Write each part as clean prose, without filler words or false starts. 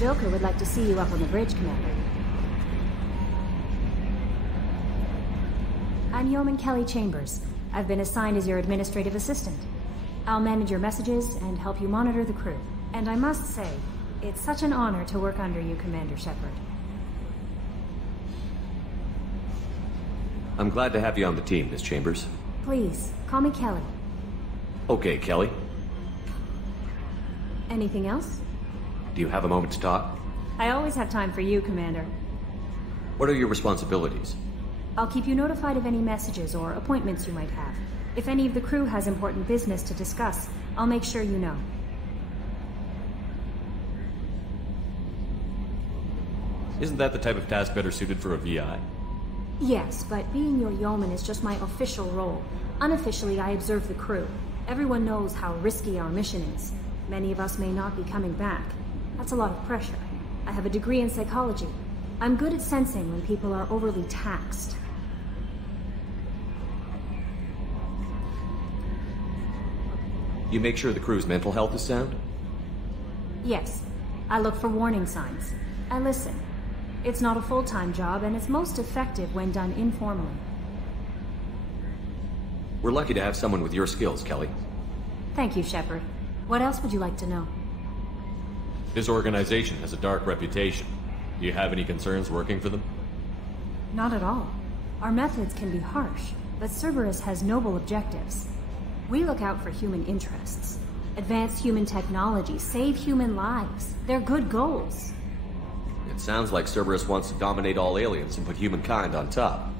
Joker would like to see you up on the bridge, Commander. I'm Yeoman Kelly Chambers. I've been assigned as your administrative assistant. I'll manage your messages and help you monitor the crew. And I must say, it's such an honor to work under you, Commander Shepard. I'm glad to have you on the team, Miss Chambers. Please, call me Kelly. Okay, Kelly. Anything else? Do you have a moment to talk? I always have time for you, Commander. What are your responsibilities? I'll keep you notified of any messages or appointments you might have. If any of the crew has important business to discuss, I'll make sure you know. Isn't that the type of task better suited for a VI? Yes, but being your yeoman is just my official role. Unofficially, I observe the crew. Everyone knows how risky our mission is. Many of us may not be coming back. That's a lot of pressure. I have a degree in psychology. I'm good at sensing when people are overly taxed. You make sure the crew's mental health is sound? Yes. I look for warning signs. I listen. It's not a full-time job, and it's most effective when done informally. We're lucky to have someone with your skills, Kelly. Thank you, Shepard. What else would you like to know? This organization has a dark reputation. Do you have any concerns working for them? Not at all. Our methods can be harsh, but Cerberus has noble objectives. We look out for human interests. Advance human technology, save human lives. They're good goals. It sounds like Cerberus wants to dominate all aliens and put humankind on top.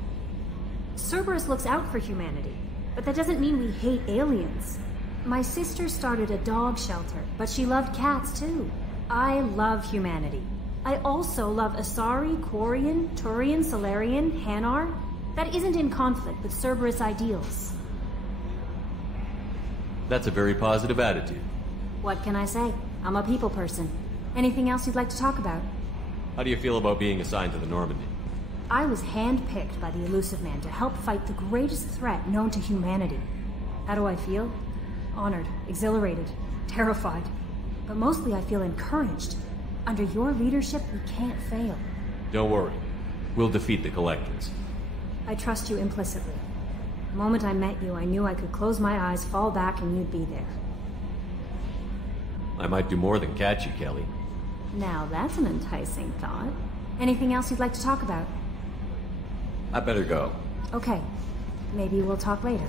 Cerberus looks out for humanity, but that doesn't mean we hate aliens. My sister started a dog shelter, but she loved cats too. I love humanity. I also love Asari, Quarian, Turian, Solarian, Hanar. That isn't in conflict with Cerberus ideals. That's a very positive attitude. What can I say? I'm a people person. Anything else you'd like to talk about? How do you feel about being assigned to the Normandy? I was handpicked by the Elusive Man to help fight the greatest threat known to humanity. How do I feel? Honored, exhilarated, terrified. But mostly I feel encouraged. Under your leadership, we can't fail. Don't worry. We'll defeat the Collectors. I trust you implicitly. The moment I met you, I knew I could close my eyes, fall back, and you'd be there. I might do more than catch you, Kelly. Now that's an enticing thought. Anything else you'd like to talk about? I better go. Okay. Maybe we'll talk later.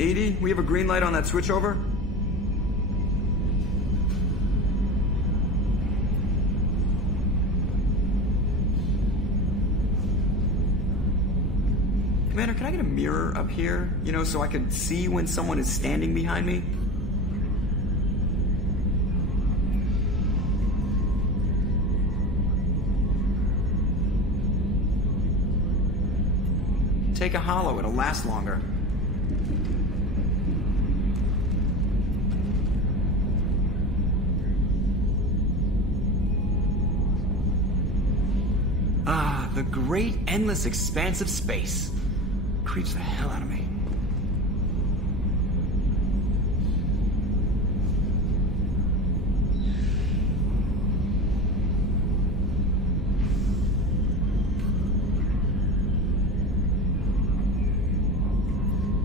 Edie, we have a green light on that switchover? Commander, can I get a mirror up here? You know, so I can see when someone is standing behind me? Take a hollow, it'll last longer. Ah, the great endless expanse of space. Creeps the hell out of me.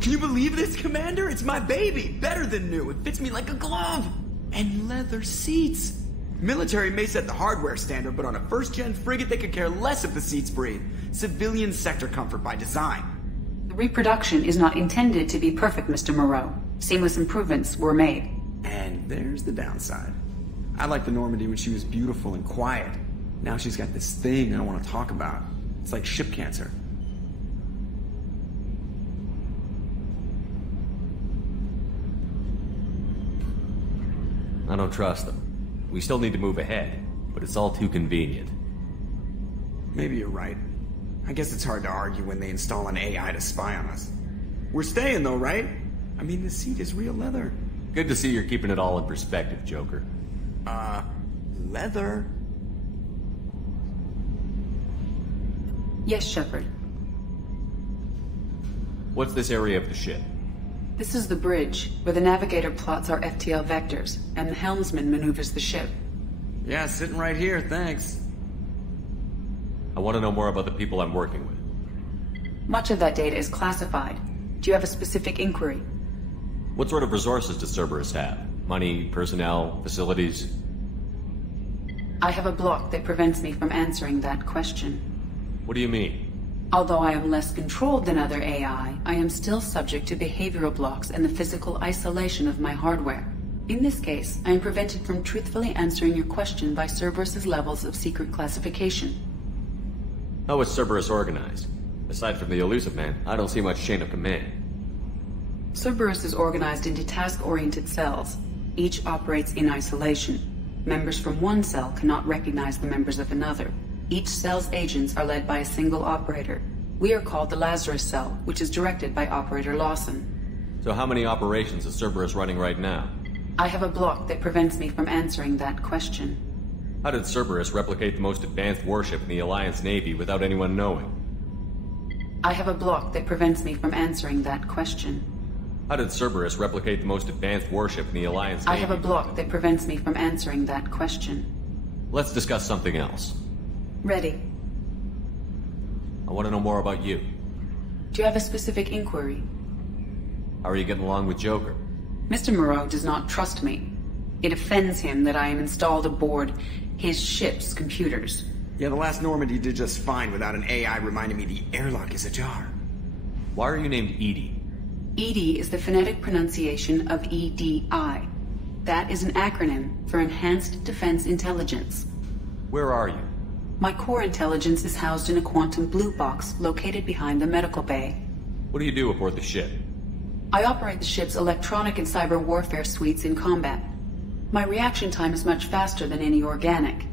Can you believe this, Commander? It's my baby! Better than new. It fits me like a glove! And leather seats! Military may set the hardware standard, but on a first-gen frigate they could care less if the seats breathe. Civilian sector comfort by design. The reproduction is not intended to be perfect, Mr. Moreau. Seamless improvements were made. And there's the downside. I liked the Normandy when she was beautiful and quiet. Now she's got this thing I don't want to talk about. It's like ship cancer. I don't trust them. We still need to move ahead, but it's all too convenient. Maybe you're right. I guess it's hard to argue when they install an AI to spy on us. We're staying though, right? I mean, the seat is real leather. Good to see you're keeping it all in perspective, Joker. Leather? Yes, Shepard. What's this area of the ship? This is the bridge, where the navigator plots our FTL vectors, and the helmsman maneuvers the ship. Yeah, sitting right here, thanks. I want to know more about the people I'm working with. Much of that data is classified. Do you have a specific inquiry? What sort of resources does Cerberus have? Money, personnel, facilities? I have a block that prevents me from answering that question. What do you mean? Although I am less controlled than other AI, I am still subject to behavioral blocks and the physical isolation of my hardware. In this case, I am prevented from truthfully answering your question by Cerberus's levels of secret classification. How is Cerberus organized? Aside from the Elusive Man, I don't see much chain of command. Cerberus is organized into task-oriented cells. Each operates in isolation. Members from one cell cannot recognize the members of another. Each cell's agents are led by a single operator. We are called the Lazarus Cell, which is directed by Operator Lawson. So how many operations is Cerberus running right now? I have a block that prevents me from answering that question. How did Cerberus replicate the most advanced warship in the Alliance Navy without anyone knowing? I have a block that prevents me from answering that question. How did Cerberus replicate the most advanced warship in the Alliance Navy? I have a block that prevents me from answering that question. Let's discuss something else. Ready. I want to know more about you. Do you have a specific inquiry? How are you getting along with Joker? Mr. Moreau does not trust me. It offends him that I am installed aboard his ship's computers. Yeah, the last Normandy did just fine without an AI reminding me the airlock is ajar. Why are you named Edie? EDI is the phonetic pronunciation of EDI. That is an acronym for Enhanced Defense Intelligence. Where are you? My core intelligence is housed in a quantum blue box located behind the medical bay. What do you do aboard the ship? I operate the ship's electronic and cyber warfare suites in combat. My reaction time is much faster than any organic.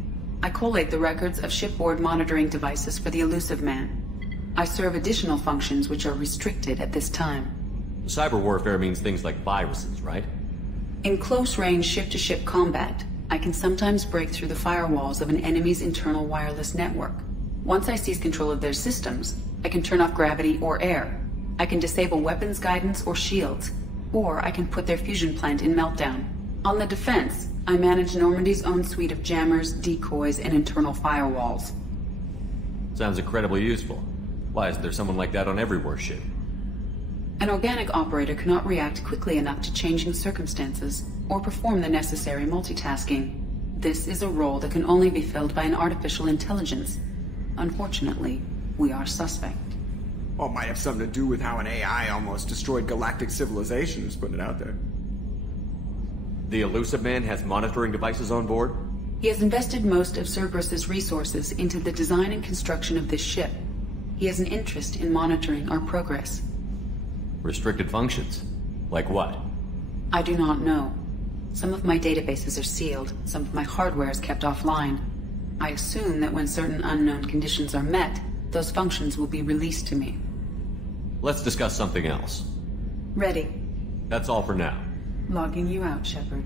I collate the records of shipboard monitoring devices for the Elusive Man. I serve additional functions which are restricted at this time. Cyber warfare means things like viruses, right? In close-range ship-to-ship combat, I can sometimes break through the firewalls of an enemy's internal wireless network. Once I seize control of their systems, I can turn off gravity or air. I can disable weapons guidance or shields, or I can put their fusion plant in meltdown. On the defense, I manage Normandy's own suite of jammers, decoys, and internal firewalls. Sounds incredibly useful. Why isn't there someone like that on every warship? An organic operator cannot react quickly enough to changing circumstances, or perform the necessary multitasking. This is a role that can only be filled by an artificial intelligence. Unfortunately, we are suspect. Well, it might have something to do with how an AI almost destroyed galactic civilization, just putting it out there. The Elusive Man has monitoring devices on board? He has invested most of Cerberus's resources into the design and construction of this ship. He has an interest in monitoring our progress. Restricted functions? Like what? I do not know. Some of my databases are sealed, some of my hardware is kept offline. I assume that when certain unknown conditions are met, those functions will be released to me. Let's discuss something else. Ready. That's all for now. Logging you out, Shepard.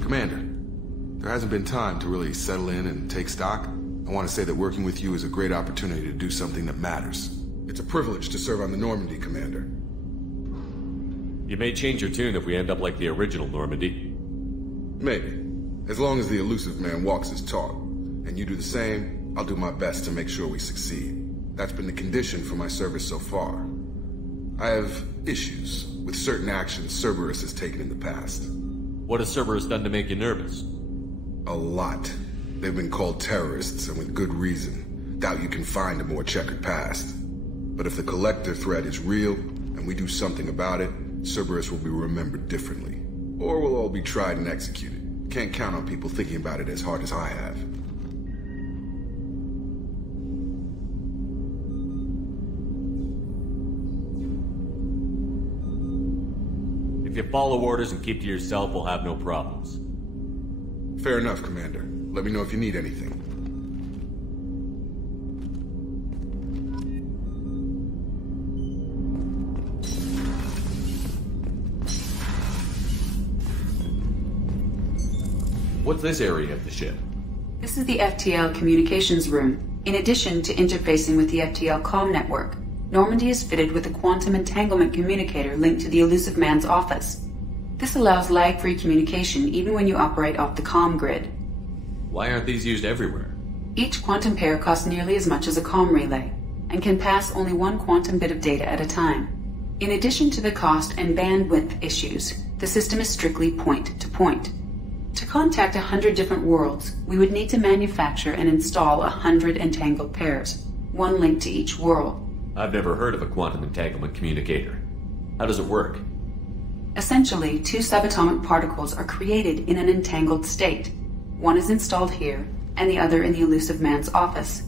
Commander, there hasn't been time to really settle in and take stock. I want to say that working with you is a great opportunity to do something that matters. It's a privilege to serve on the Normandy, Commander. You may change your tune if we end up like the original Normandy. Maybe. As long as the Elusive Man walks his talk, and you do the same, I'll do my best to make sure we succeed. That's been the condition for my service so far. I have issues with certain actions Cerberus has taken in the past. What has Cerberus done to make you nervous? A lot. They've been called terrorists, and with good reason. Doubt you can find a more checkered past. But if the Collector threat is real, and we do something about it, Cerberus will be remembered differently. Or we'll all be tried and executed. Can't count on people thinking about it as hard as I have. If you follow orders and keep to yourself, we'll have no problems. Fair enough, Commander. Let me know if you need anything. What's this area of the ship? This is the FTL communications room. In addition to interfacing with the FTL comm network, Normandy is fitted with a quantum entanglement communicator linked to the Elusive Man's office. This allows lag-free communication even when you operate off the comm grid. Why aren't these used everywhere? Each quantum pair costs nearly as much as a comm relay, and can pass only one quantum bit of data at a time. In addition to the cost and bandwidth issues, the system is strictly point-to-point. To contact 100 different worlds, we would need to manufacture and install 100 entangled pairs, one link to each world. I've never heard of a quantum entanglement communicator. How does it work? Essentially, two subatomic particles are created in an entangled state. One is installed here, and the other in the Elusive Man's office.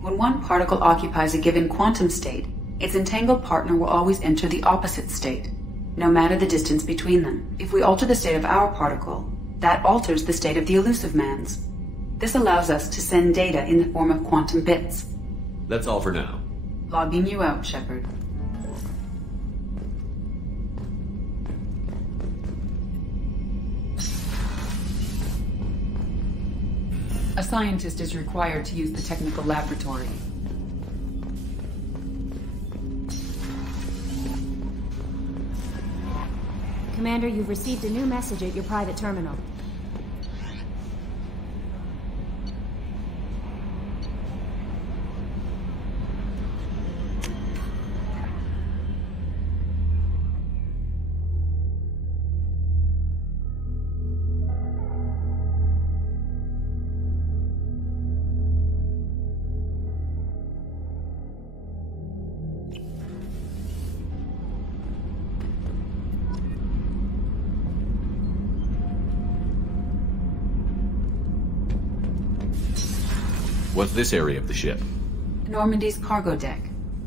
When one particle occupies a given quantum state, its entangled partner will always enter the opposite state, no matter the distance between them. If we alter the state of our particle, that alters the state of the Elusive Man's. This allows us to send data in the form of quantum bits. That's all for now. Logging you out, Shepard. A scientist is required to use the technical laboratory. Commander, you've received a new message at your private terminal. What's this area of the ship? Normandy's cargo deck.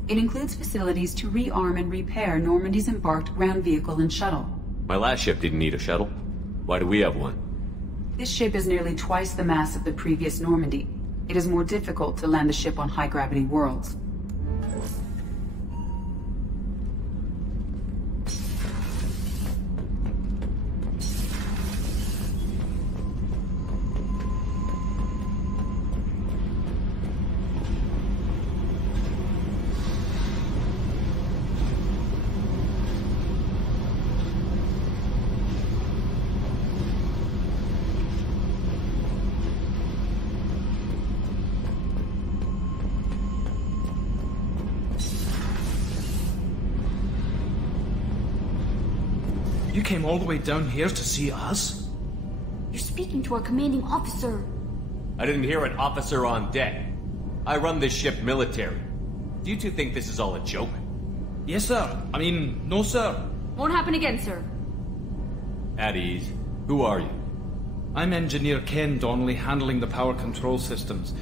It includes facilities to rearm and repair Normandy's embarked ground vehicle and shuttle. My last ship didn't need a shuttle. Why do we have one? This ship is nearly twice the mass of the previous Normandy. It is more difficult to land the ship on high-gravity worlds. You came all the way down here to see us? You're speaking to our commanding officer. I didn't hear an officer on deck. I run this ship military. Do you two think this is all a joke? Yes, sir. I mean, no, sir. Won't happen again, sir. At ease. Who are you? I'm Engineer Ken Donnelly, handling the power control systems.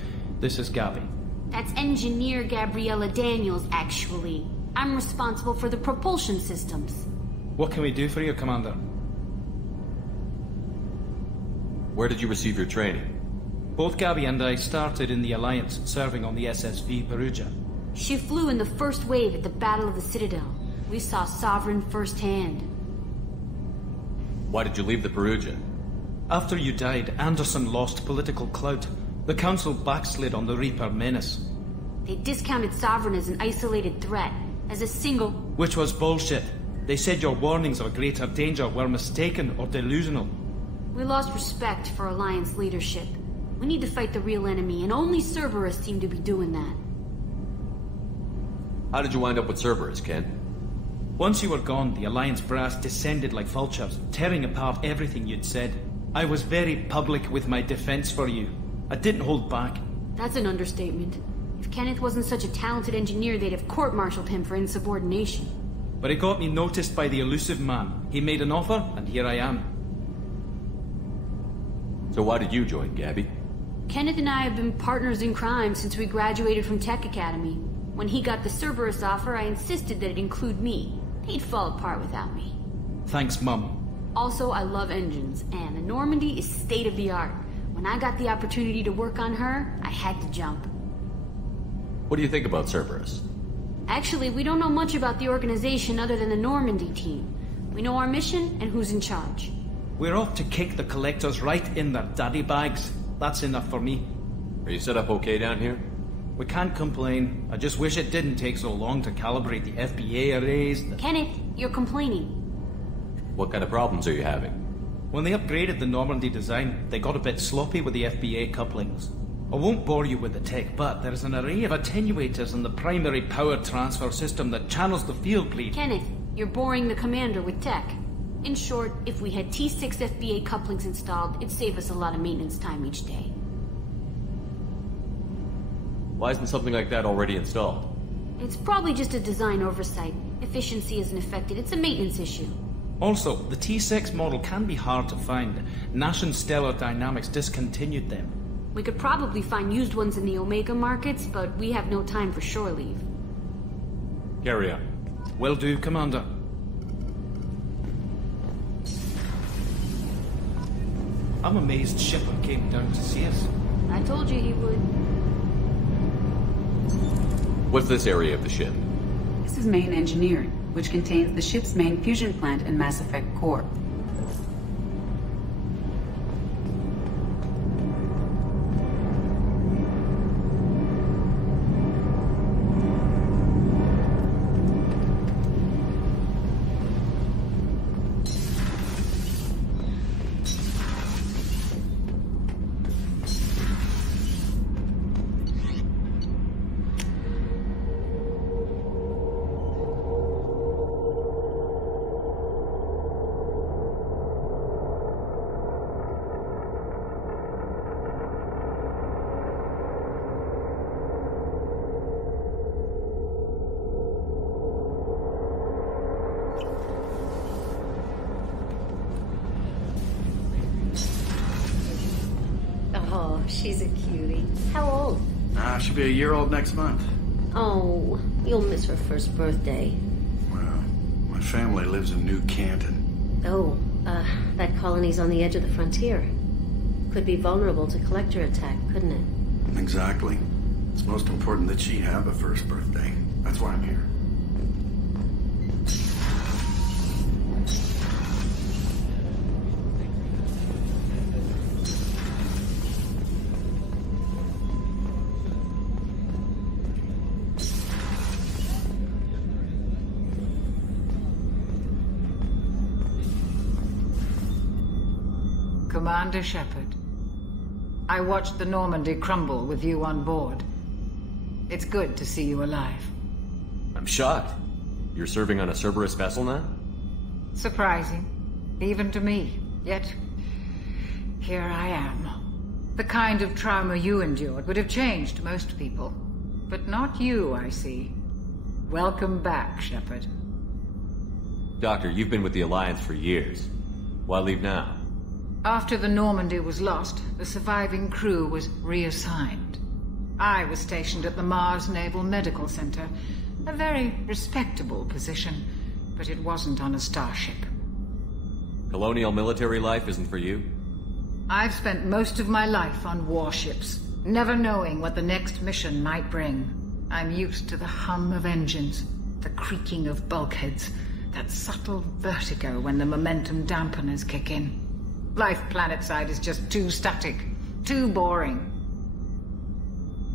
This is Gabby. That's Engineer Gabriella Daniels, actually. I'm responsible for the propulsion systems. What can we do for you, Commander? Where did you receive your training? Both Gabby and I started in the Alliance, serving on the SSV Perugia. She flew in the first wave at the Battle of the Citadel. We saw Sovereign firsthand. Why did you leave the Perugia? After you died, Anderson lost political clout. The Council backslid on the Reaper menace. They discounted Sovereign as an isolated threat, as a single... Which was bullshit. They said your warnings of a greater danger were mistaken or delusional. We lost respect for Alliance leadership. We need to fight the real enemy, and only Cerberus seem to be doing that. How did you wind up with Cerberus, Ken? Once you were gone, the Alliance brass descended like vultures, tearing apart everything you'd said. I was very public with my defense for you. I didn't hold back. That's an understatement. If Kenneth wasn't such a talented engineer, they'd have court-martialed him for insubordination. But it got me noticed by the Elusive Man. He made an offer, and here I am. So why did you join, Gabby? Kenneth and I have been partners in crime since we graduated from Tech Academy. When he got the Cerberus offer, I insisted that it include me. He'd fall apart without me. Thanks, Mum. Also, I love engines, and the Normandy is state-of-the-art. When I got the opportunity to work on her, I had to jump. What do you think about Cerberus? Actually, we don't know much about the organization other than the Normandy team. We know our mission and who's in charge. We're off to kick the collectors right in their daddy bags. That's enough for me. Are you set up okay down here? We can't complain. I just wish it didn't take so long to calibrate the FBA arrays. Kenneth, you're complaining. What kind of problems are you having? When they upgraded the Normandy design, they got a bit sloppy with the FBA couplings. I won't bore you with the tech, but there's an array of attenuators in the primary power transfer system that channels the field bleed. Kenneth, you're boring the commander with tech. In short, if we had T6 FBA couplings installed, it'd save us a lot of maintenance time each day. Why isn't something like that already installed? It's probably just a design oversight. Efficiency isn't affected, it's a maintenance issue. Also, the T6 model can be hard to find. Nash and Stellar Dynamics discontinued them. We could probably find used ones in the Omega markets, but we have no time for shore leave. Carry on. Will do, Commander. I'm amazed Shepard came down to see us. I told you he would. What's this area of the ship? This is main engineering, which contains the ship's main fusion plant and Mass Effect core. Oh, she's a cutie. How old? She'll be a year old next month. Oh, you'll miss her first birthday. Well, my family lives in New Canton. Oh, that colony's on the edge of the frontier. Could be vulnerable to collector attack, couldn't it? Exactly. It's most important that she have a first birthday. That's why I'm here. Commander Shepard, I watched the Normandy crumble with you on board. It's good to see you alive. I'm shocked. You're serving on a Cerberus vessel now? Surprising, even to me. Yet, here I am. The kind of trauma you endured would have changed most people. But not you, I see. Welcome back, Shepard. Doctor, you've been with the Alliance for years. Why leave now? After the Normandy was lost, the surviving crew was reassigned. I was stationed at the Mars Naval Medical Center, a very respectable position, but it wasn't on a starship. Colonial military life isn't for you? I've spent most of my life on warships, never knowing what the next mission might bring. I'm used to the hum of engines, the creaking of bulkheads, that subtle vertigo when the momentum dampeners kick in. Life planetside is just too static, too boring.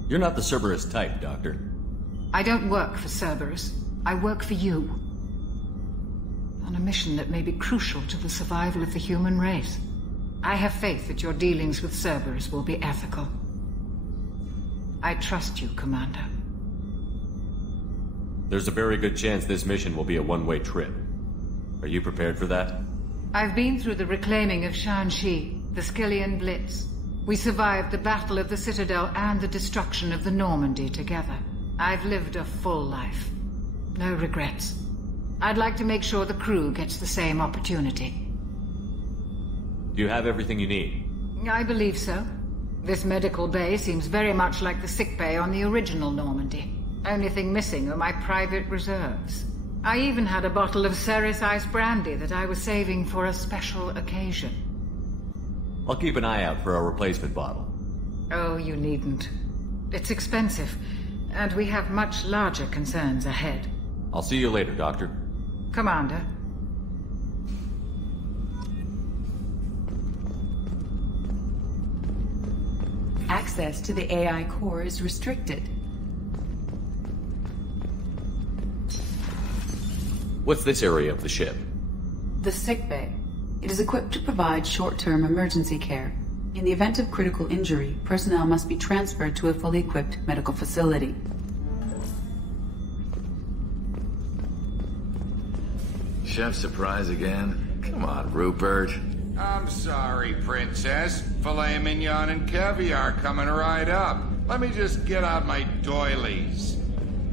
You're not the Cerberus type, Doctor. I don't work for Cerberus. I work for you. On a mission that may be crucial to the survival of the human race. I have faith that your dealings with Cerberus will be ethical. I trust you, Commander. There's a very good chance this mission will be a one-way trip. Are you prepared for that? I've been through the reclaiming of Shanxi, the Skillian Blitz. We survived the Battle of the Citadel and the destruction of the Normandy together. I've lived a full life. No regrets. I'd like to make sure the crew gets the same opportunity. Do you have everything you need? I believe so. This medical bay seems very much like the sick bay on the original Normandy. Only thing missing are my private reserves. I even had a bottle of Ceres Ice brandy that I was saving for a special occasion. I'll keep an eye out for a replacement bottle. Oh, you needn't. It's expensive, and we have much larger concerns ahead. I'll see you later, Doctor. Commander. Access to the AI core is restricted. What's this area of the ship? The sick bay. It is equipped to provide short-term emergency care. In the event of critical injury, personnel must be transferred to a fully equipped medical facility. Chef surprise again? Come on, Rupert. I'm sorry, Princess. Filet mignon and caviar coming right up. Let me just get out my doilies.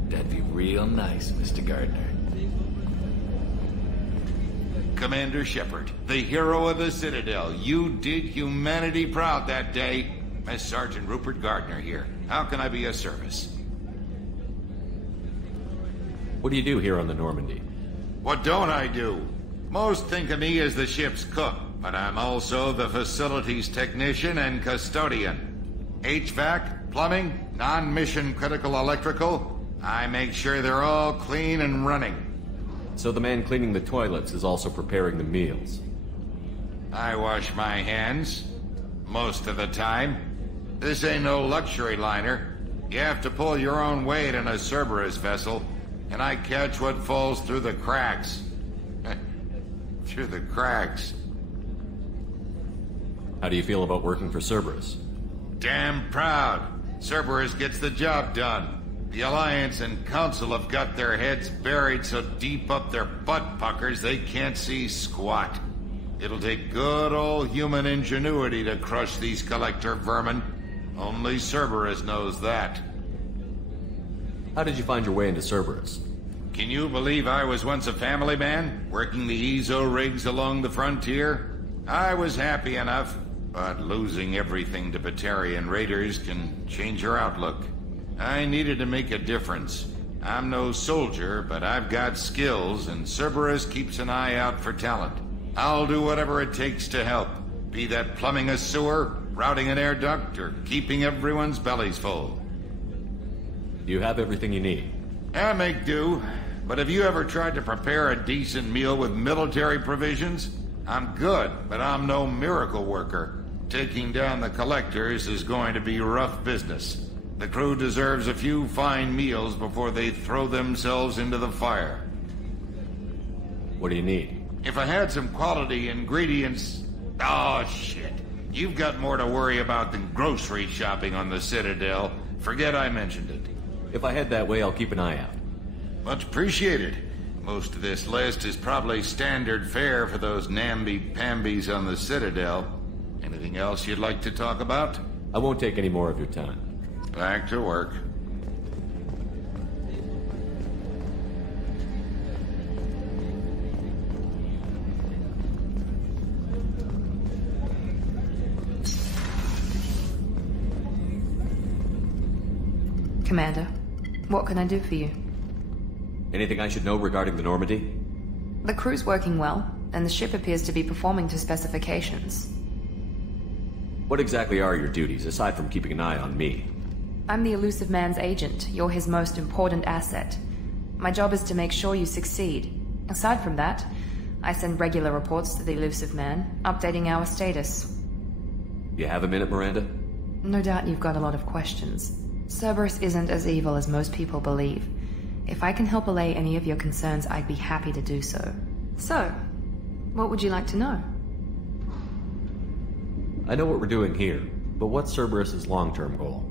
That'd be real nice, Mr. Gardner. Commander Shepard, the hero of the Citadel. You did humanity proud that day. Miss Sergeant Rupert Gardner here. How can I be of service? What do you do here on the Normandy? What don't I do? Most think of me as the ship's cook, but I'm also the facilities technician and custodian. HVAC, plumbing, non-mission critical electrical. I make sure they're all clean and running. So the man cleaning the toilets is also preparing the meals. I wash my hands. Most of the time. This ain't no luxury liner. You have to pull your own weight in a Cerberus vessel, and I catch what falls through the cracks. Through the cracks. How do you feel about working for Cerberus? Damn proud. Cerberus gets the job done. The Alliance and Council have got their heads buried so deep up their butt puckers they can't see squat. It'll take good old human ingenuity to crush these collector vermin. Only Cerberus knows that. How did you find your way into Cerberus? Can you believe I was once a family man, working the EZO rigs along the frontier? I was happy enough, but losing everything to Batarian raiders can change your outlook. I needed to make a difference. I'm no soldier, but I've got skills, and Cerberus keeps an eye out for talent. I'll do whatever it takes to help, be that plumbing a sewer, routing an air duct, or keeping everyone's bellies full. Do you have everything you need? I make do, but have you ever tried to prepare a decent meal with military provisions? I'm good, but I'm no miracle worker. Taking down the collectors is going to be rough business. The crew deserves a few fine meals before they throw themselves into the fire. What do you need? If I had some quality ingredients... Oh, shit. You've got more to worry about than grocery shopping on the Citadel. Forget I mentioned it. If I head that way, I'll keep an eye out. Much appreciated. Most of this list is probably standard fare for those namby-pambies on the Citadel. Anything else you'd like to talk about? I won't take any more of your time. Back to work. Commander, what can I do for you? Anything I should know regarding the Normandy? The crew's working well, and the ship appears to be performing to specifications. What exactly are your duties, aside from keeping an eye on me? I'm the Elusive Man's agent. You're his most important asset. My job is to make sure you succeed. Aside from that, I send regular reports to the Elusive Man, updating our status. You have a minute, Miranda? No doubt you've got a lot of questions. Cerberus isn't as evil as most people believe. If I can help allay any of your concerns, I'd be happy to do so. So, what would you like to know? I know what we're doing here, but what's Cerberus's long-term goal?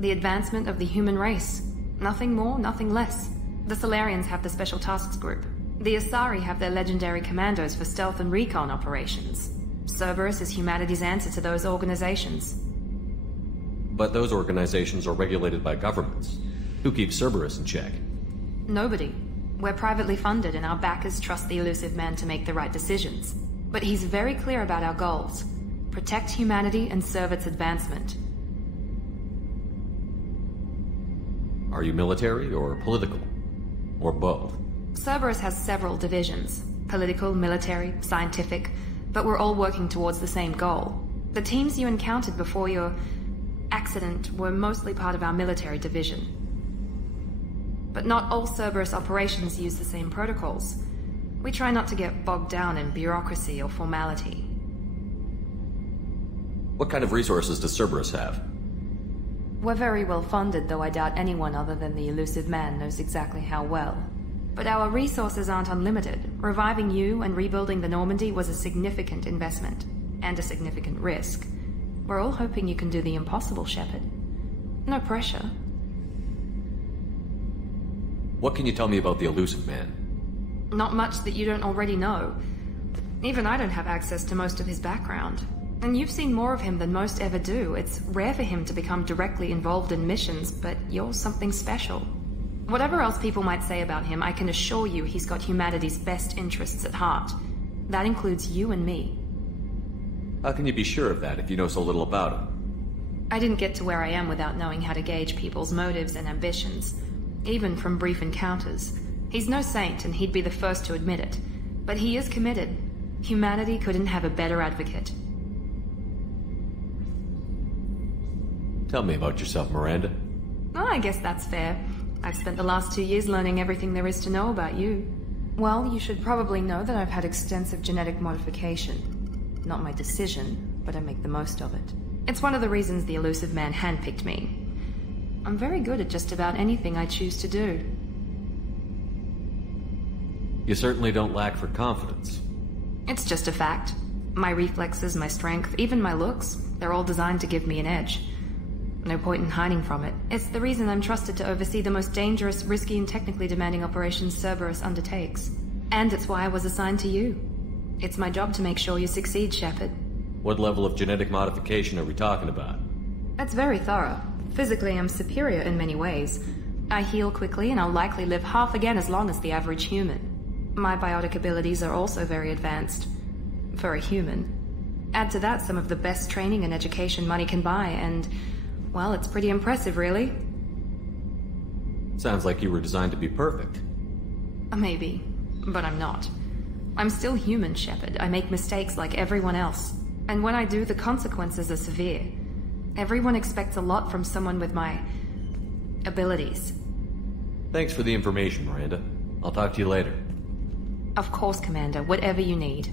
The advancement of the human race. Nothing more, nothing less. The Solarians have the Special Tasks Group. The Asari have their legendary commandos for stealth and recon operations. Cerberus is humanity's answer to those organizations. But those organizations are regulated by governments. Who keeps Cerberus in check? Nobody. We're privately funded and our backers trust the Elusive Man to make the right decisions. But he's very clear about our goals. Protect humanity and serve its advancement. Are you military or political? Or both? Cerberus has several divisions. Political, military, scientific, but we're all working towards the same goal. The teams you encountered before your accident were mostly part of our military division. But not all Cerberus operations use the same protocols. We try not to get bogged down in bureaucracy or formality. What kind of resources does Cerberus have? We're very well funded, though I doubt anyone other than the elusive man knows exactly how well. But our resources aren't unlimited. Reviving you and rebuilding the Normandy was a significant investment, and a significant risk. We're all hoping you can do the impossible, Shepard. No pressure. What can you tell me about the elusive man? Not much that you don't already know. Even I don't have access to most of his background. And you've seen more of him than most ever do. It's rare for him to become directly involved in missions, but you're something special. Whatever else people might say about him, I can assure you he's got humanity's best interests at heart. That includes you and me. How can you be sure of that if you know so little about him? I didn't get to where I am without knowing how to gauge people's motives and ambitions, even from brief encounters. He's no saint, and he'd be the first to admit it. But he is committed. Humanity couldn't have a better advocate. Tell me about yourself, Miranda. Oh, I guess that's fair. I've spent the last 2 years learning everything there is to know about you. Well, you should probably know that I've had extensive genetic modification. Not my decision, but I make the most of it. It's one of the reasons the elusive man handpicked me. I'm very good at just about anything I choose to do. You certainly don't lack for confidence. It's just a fact. My reflexes, my strength, even my looks, they're all designed to give me an edge. No point in hiding from it. It's the reason I'm trusted to oversee the most dangerous, risky, and technically demanding operations Cerberus undertakes. And it's why I was assigned to you. It's my job to make sure you succeed, Shepard. What level of genetic modification are we talking about? That's very thorough. Physically, I'm superior in many ways. I heal quickly, and I'll likely live half again as long as the average human. My biotic abilities are also very advanced. For a human. Add to that some of the best training and education money can buy, and... well, it's pretty impressive, really. Sounds like you were designed to be perfect. Maybe, but I'm not. I'm still human, Shepard. I make mistakes like everyone else. And when I do, the consequences are severe. Everyone expects a lot from someone with my... abilities. Thanks for the information, Miranda. I'll talk to you later. Of course, Commander. Whatever you need.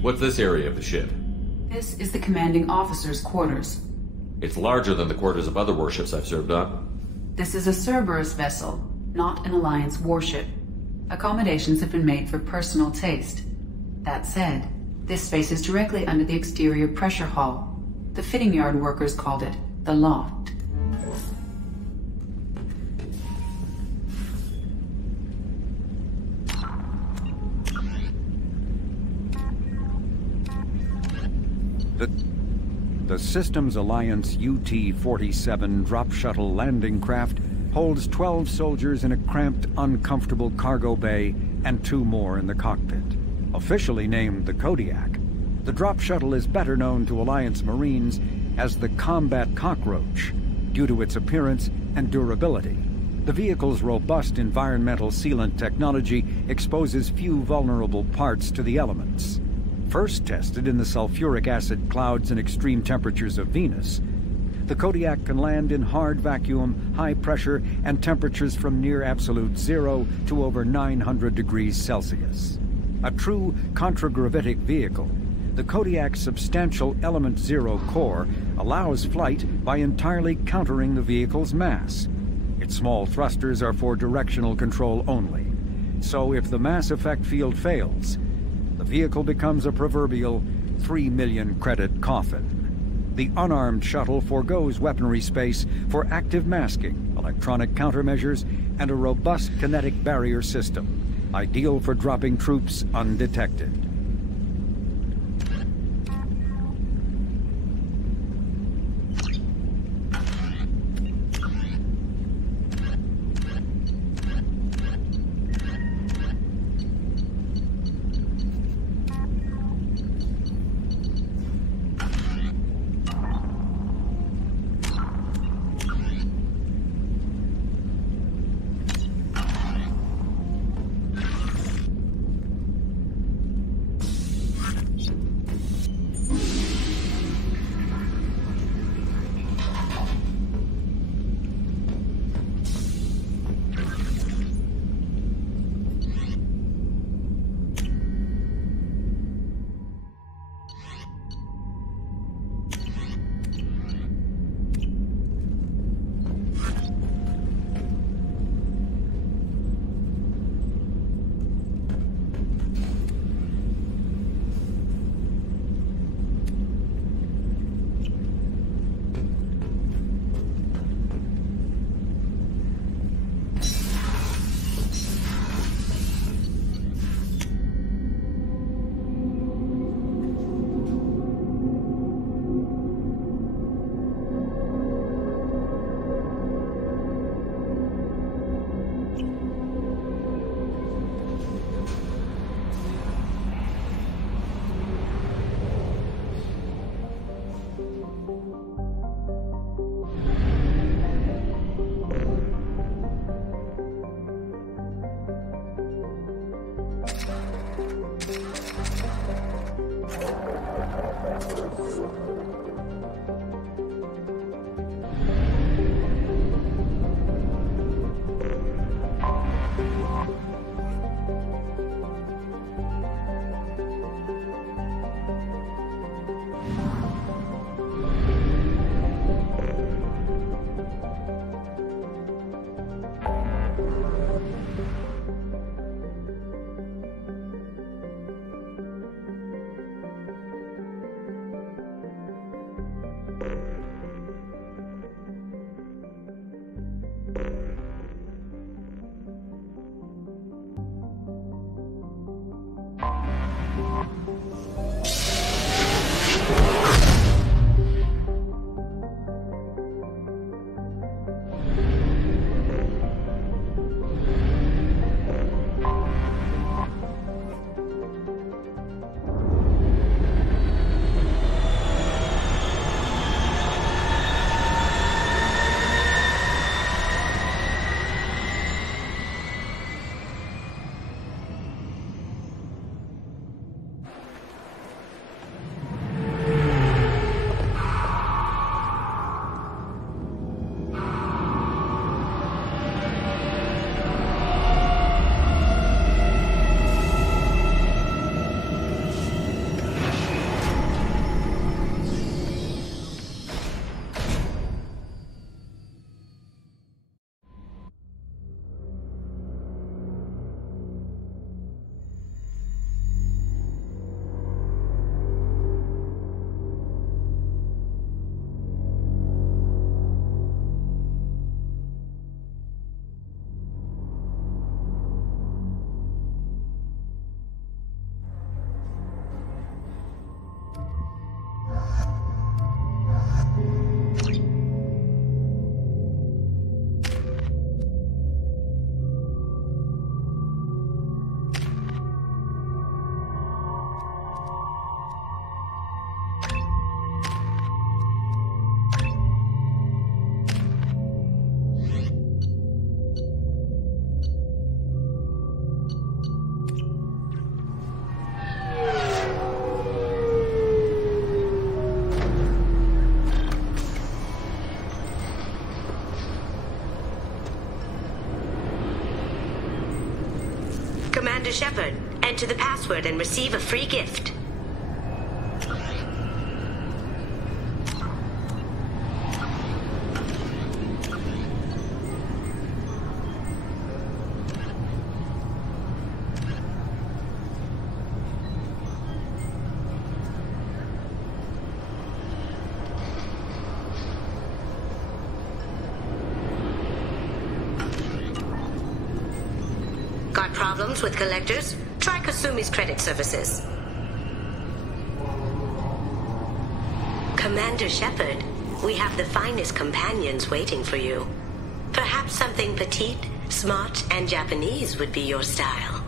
What's this area of the ship? This is the commanding officer's quarters. It's larger than the quarters of other warships I've served on. This is a Cerberus vessel, not an Alliance warship. Accommodations have been made for personal taste. That said, this space is directly under the exterior pressure hull. The fitting yard workers called it the loft. The Systems Alliance UT-47 drop shuttle landing craft holds 12 soldiers in a cramped, uncomfortable cargo bay and 2 more in the cockpit. Officially named the Kodiak, the drop shuttle is better known to Alliance Marines as the Combat Cockroach, due to its appearance and durability. The vehicle's robust environmental sealant technology exposes few vulnerable parts to the elements. First tested in the sulfuric acid clouds and extreme temperatures of Venus, the Kodiak can land in hard vacuum, high pressure, and temperatures from near absolute zero to over 900 degrees Celsius. A true contragravitic vehicle, the Kodiak's substantial Element Zero core allows flight by entirely countering the vehicle's mass. Its small thrusters are for directional control only. So if the mass effect field fails, the vehicle becomes a proverbial 3 million credit coffin. The unarmed shuttle forgoes weaponry space for active masking, electronic countermeasures, and a robust kinetic barrier system, ideal for dropping troops undetected. Commander Shepard, enter the password and receive a free gift. Got problems with collectors? Try Kasumi's credit services. Commander Shepard, we have the finest companions waiting for you. Perhaps something petite, smart, and Japanese would be your style.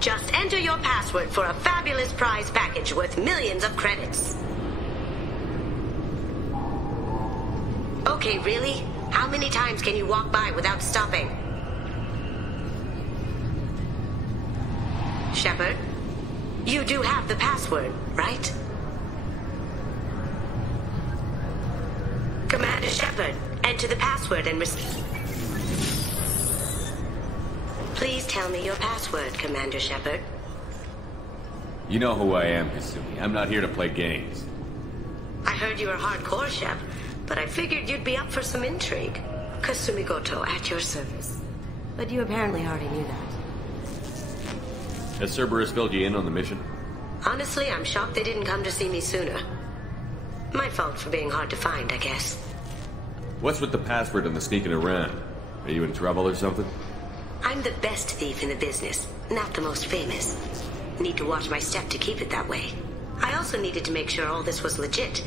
Just enter your password for a fabulous prize package worth millions of credits. Okay, really? How many times can you walk by without stopping? Shepard, you do have the password, right? Commander Shepard, enter the password and Please tell me your password, Commander Shepard. You know who I am, Kasumi. I'm not here to play games. I heard you were hardcore, Shep, but I figured you'd be up for some intrigue. Kasumi Goto, at your service. But you apparently already knew that. Has Cerberus filled you in on the mission? Honestly, I'm shocked they didn't come to see me sooner. My fault for being hard to find, I guess. What's with the password and the sneaking around? Are you in trouble or something? I'm the best thief in the business, not the most famous. Need to watch my step to keep it that way. I also needed to make sure all this was legit.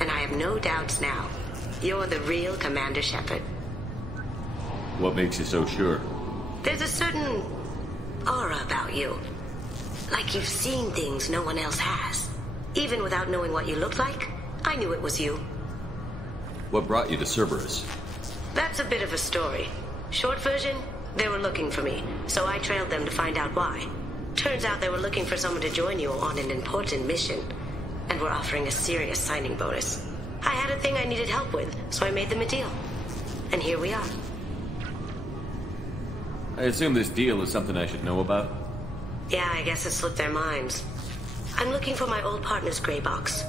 And I have no doubts now. You're the real Commander Shepard. What makes you so sure? There's a certain aura about you. Like you've seen things no one else has. Even without knowing what you looked like, I knew it was you. What brought you to Cerberus? That's a bit of a story. Short version, they were looking for me, so I trailed them to find out why. Turns out they were looking for someone to join you on an important mission, and were offering a serious signing bonus. I had a thing I needed help with, so I made them a deal. And here we are. I assume this deal is something I should know about? Yeah, I guess it slipped their minds. I'm looking for my old partner's gray box.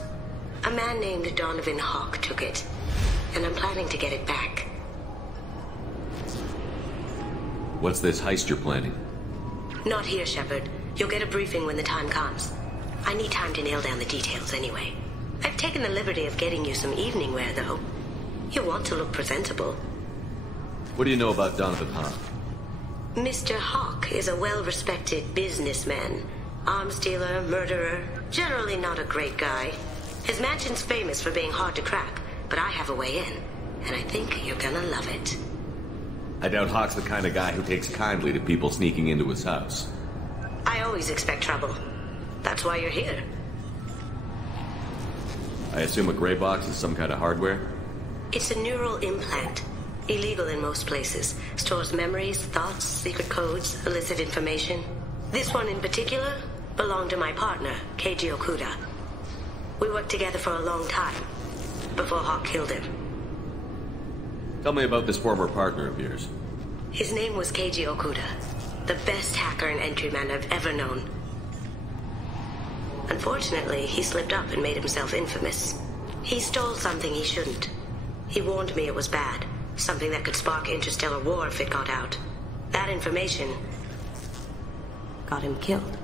A man named Donovan Hawk took it, and I'm planning to get it back. What's this heist you're planning? Not here, Shepard. You'll get a briefing when the time comes. I need time to nail down the details anyway. I've taken the liberty of getting you some evening wear, though. You want to look presentable. What do you know about Donovan Hawk? Mr. Hawk is a well-respected businessman. Arms dealer, murderer, generally not a great guy. His mansion's famous for being hard to crack, but I have a way in, and I think you're gonna love it. I doubt Hawk's the kind of guy who takes kindly to people sneaking into his house. I always expect trouble. That's why you're here. I assume a gray box is some kind of hardware? It's a neural implant. Illegal in most places. Stores memories, thoughts, secret codes, illicit information. This one in particular belonged to my partner, Keiji Okuda. We worked together for a long time, before Hawk killed him. Tell me about this former partner of yours. His name was Keiji Okuda, the best hacker and entryman I've ever known. Unfortunately, he slipped up and made himself infamous. He stole something he shouldn't. He warned me it was bad, something that could spark interstellar war if it got out. That information got him killed.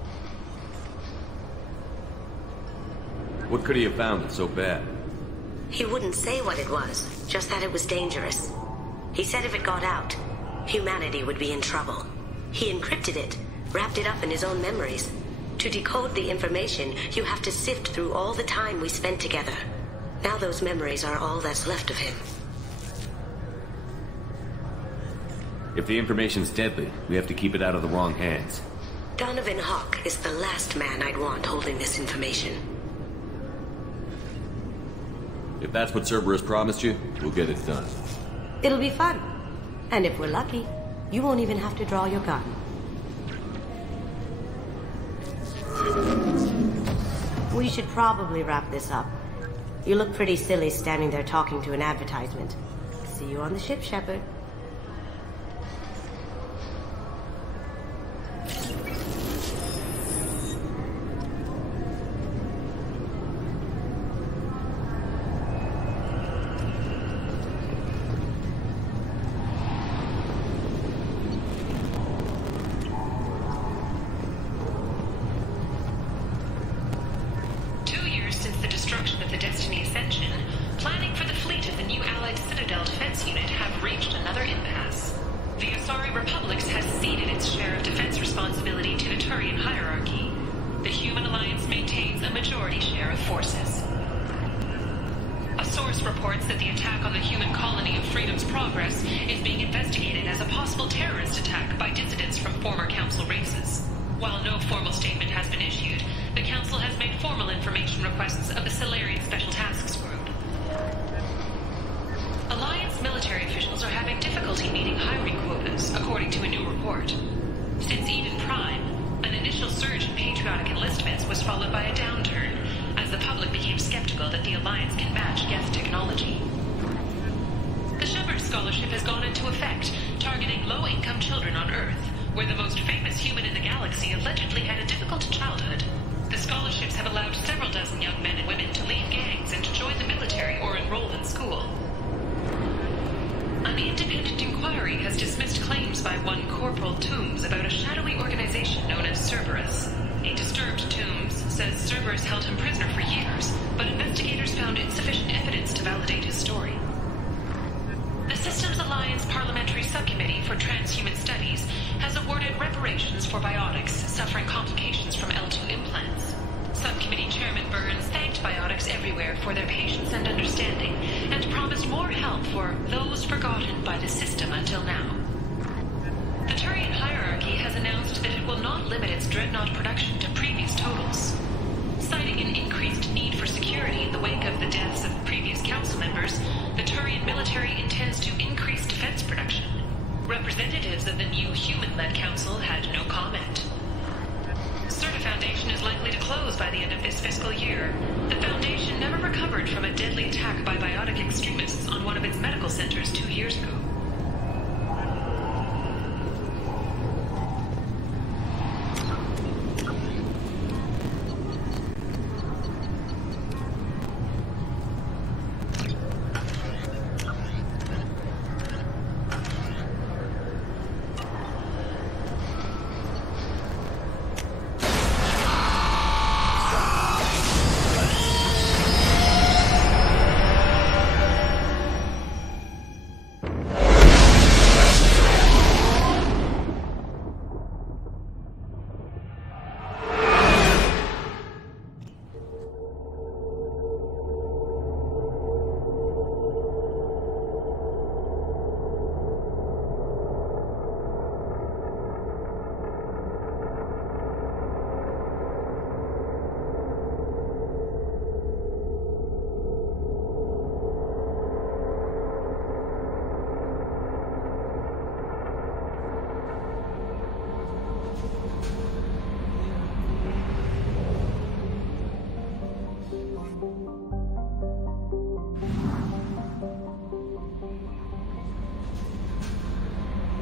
What could he have found that's so bad? He wouldn't say what it was, just that it was dangerous. He said if it got out, humanity would be in trouble. He encrypted it, wrapped it up in his own memories. To decode the information, you have to sift through all the time we spent together. Now those memories are all that's left of him. If the information's deadly, we have to keep it out of the wrong hands. Donovan Hawk is the last man I'd want holding this information. If that's what Cerberus promised you, we'll get it done. It'll be fun. And if we're lucky, you won't even have to draw your gun. We should probably wrap this up. You look pretty silly standing there talking to an advertisement. See you on the ship, Shepard. Planning for the fleet of the new Allied Citadel Defense Unit have reached another its share of defense responsibility to the Turian hierarchy. The Human Alliance maintains a majority share of forces. A source reports that the attack on the human colony of Freedom's Progress is being investigated as a possible terrorist attack by dissidents from former Council races. While no formal statement has been issued, the Council has made formal information requests of the Solarian Special Tasks Group. Alliance military officials are having difficulty meeting hiring quotas, according to a new report. Since Eden Prime, an initial surge in patriotic enlistments was followed by a downturn, as the public became skeptical that the Alliance can match Geth technology. The Shepherd Scholarship has gone into effect, targeting low-income children on Earth, where the most famous human in the galaxy allegedly had a difficult childhood. The scholarships have allowed several dozen young men and women to leave gangs and to join the military or enroll in school. An independent inquiry has dismissed claims by one Corporal Toombs about a shadowy organization known as Cerberus. A disturbed Toombs says Cerberus held him prisoner for years, but investigators found insufficient evidence to validate his story. The Systems Alliance Parliamentary Subcommittee for Transhuman Studies has awarded reparations for biotics suffering complications from L2 implants. Subcommittee Chairman Burns thanked biotics everywhere for their patience and understanding, and promised more help for those forgotten by the system until now. The Turian hierarchy has announced that it will not limit its dreadnought production to previous totals. Citing an increased need for security in the wake of the deaths of previous council members, the Turian military intends to increase defense production. Representatives of the new human-led council had no comment. Certa Foundation is likely to close by the end of this fiscal year. The Foundation never recovered from a deadly attack by biotic extremists on one of its medical centers 2 years ago.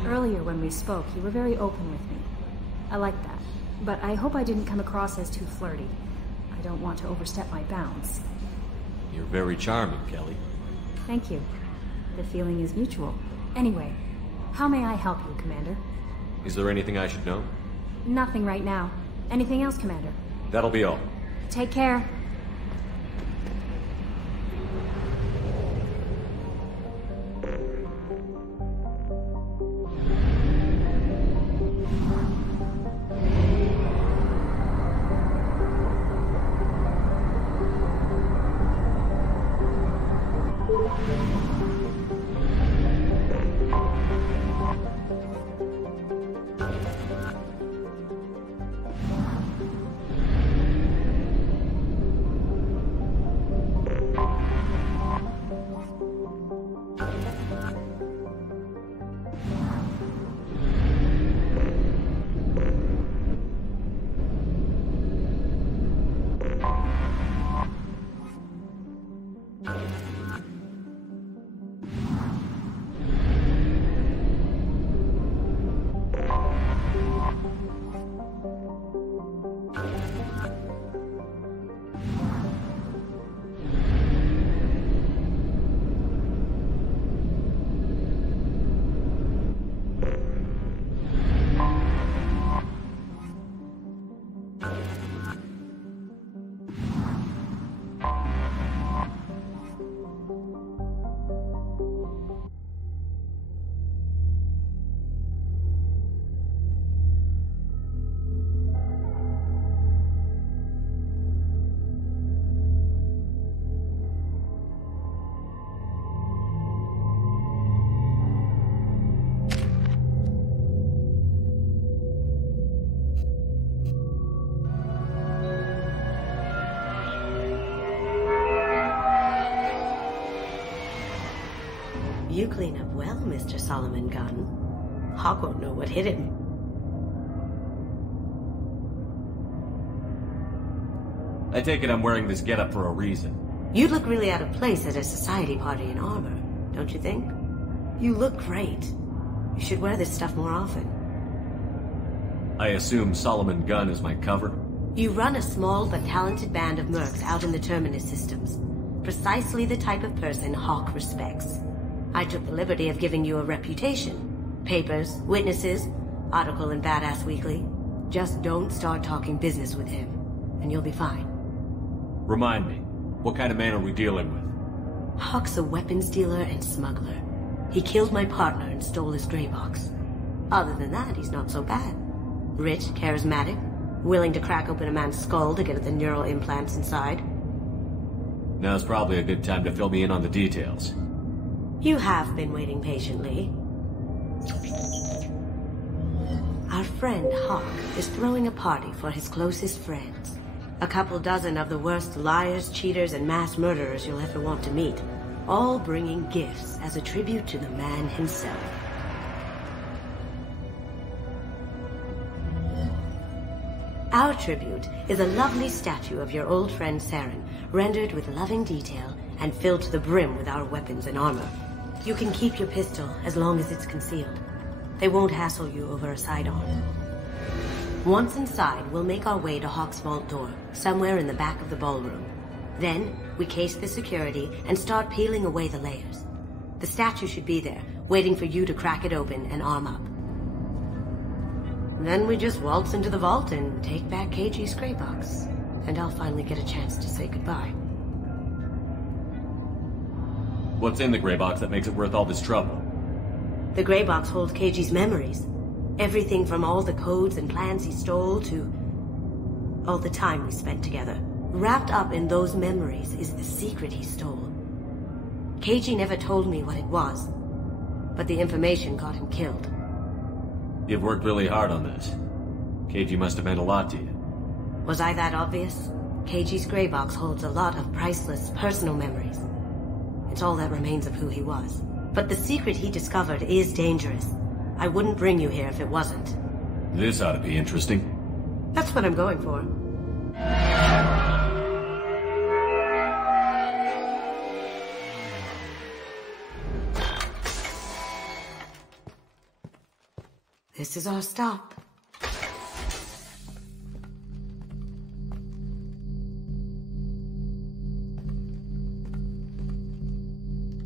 Earlier when we spoke, you were very open with me. I like that. But I hope I didn't come across as too flirty. I don't want to overstep my bounds. You're very charming, Kelly. Thank you. The feeling is mutual. Anyway, how may I help you, Commander? Is there anything I should know? Nothing right now. Anything else, Commander? That'll be all. Take care. Well, Mr. Solomon Gunn, Hawk won't know what hit him. I take it I'm wearing this getup for a reason. You'd look really out of place at a society party in armor, don't you think? You look great. You should wear this stuff more often. I assume Solomon Gunn is my cover? You run a small but talented band of mercs out in the Terminus systems. Precisely the type of person Hawk respects. I took the liberty of giving you a reputation. Papers, witnesses, article in Badass Weekly. Just don't start talking business with him, and you'll be fine. Remind me, what kind of man are we dealing with? Hawk's a weapons dealer and smuggler. He killed my partner and stole his gray box. Other than that, he's not so bad. Rich, charismatic, willing to crack open a man's skull to get at the neural implants inside. Now's probably a good time to fill me in on the details. You have been waiting patiently. Our friend Hawk is throwing a party for his closest friends. A couple dozen of the worst liars, cheaters, and mass murderers you'll ever want to meet. All bringing gifts as a tribute to the man himself. Our tribute is a lovely statue of your old friend Saren, rendered with loving detail and filled to the brim with our weapons and armor. You can keep your pistol as long as it's concealed. They won't hassle you over a sidearm. Once inside, we'll make our way to Hawk's vault door, somewhere in the back of the ballroom. Then, we case the security and start peeling away the layers. The statue should be there, waiting for you to crack it open and arm up. Then we just waltz into the vault and take back KG's gray box. And I'll finally get a chance to say goodbye. What's in the gray box that makes it worth all this trouble? The gray box holds KG's memories. Everything from all the codes and plans he stole to all the time we spent together. Wrapped up in those memories is the secret he stole. KG never told me what it was, but the information got him killed. You've worked really hard on this. KG must have meant a lot to you. Was I that obvious? KG's gray box holds a lot of priceless personal memories. It's all that remains of who he was. But the secret he discovered is dangerous. I wouldn't bring you here if it wasn't. This ought to be interesting. That's what I'm going for. This is our stop.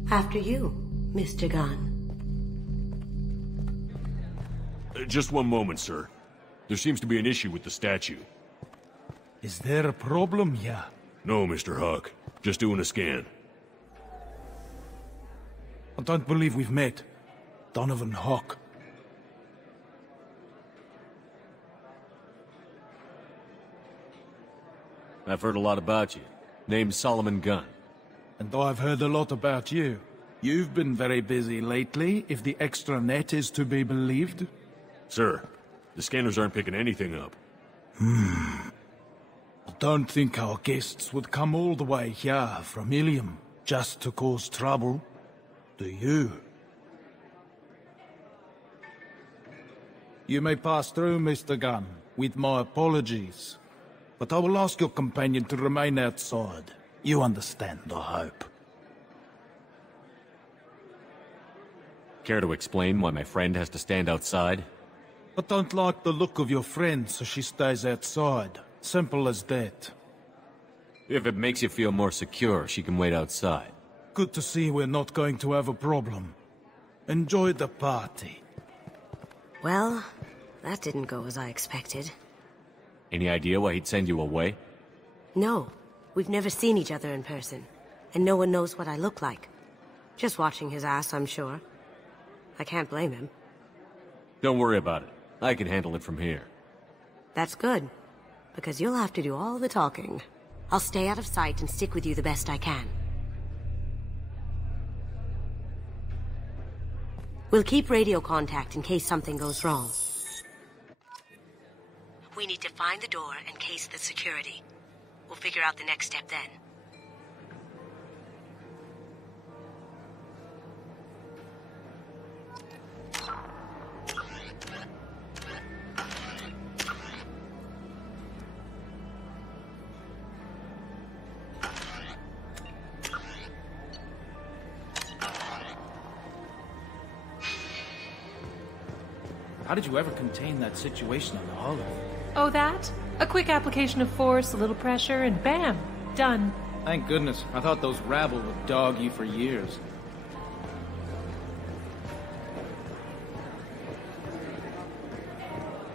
After you, Mr. Gunn. Just one moment, sir. There seems to be an issue with the statue. Is there a problem here? No, Mr. Hawk. Just doing a scan. I don't believe we've met. Donovan Hawk. I've heard a lot about you. Name's Solomon Gunn. And I've heard a lot about you. You've been very busy lately, if the extranet is to be believed. Sir, the scanners aren't picking anything up. I don't think our guests would come all the way here from Ilium just to cause trouble. Do you? You may pass through, Mr. Gunn, with my apologies. But I will ask your companion to remain outside. You understand, I hope. Care to explain why my friend has to stand outside? I don't like the look of your friend, so she stays outside. Simple as that. If it makes you feel more secure, she can wait outside. Good to see we're not going to have a problem. Enjoy the party. Well, that didn't go as I expected. Any idea why he'd send you away? No. We've never seen each other in person. And no one knows what I look like. Just watching his ass, I'm sure. I can't blame him. Don't worry about it. I can handle it from here. That's good. Because you'll have to do all the talking. I'll stay out of sight and stick with you the best I can. We'll keep radio contact in case something goes wrong. We need to find the door and case the security. We'll figure out the next step then. How did you ever contain that situation on the holodeck? Oh, that? A quick application of force, a little pressure, and bam! Done. Thank goodness. I thought those rabble would dog you for years.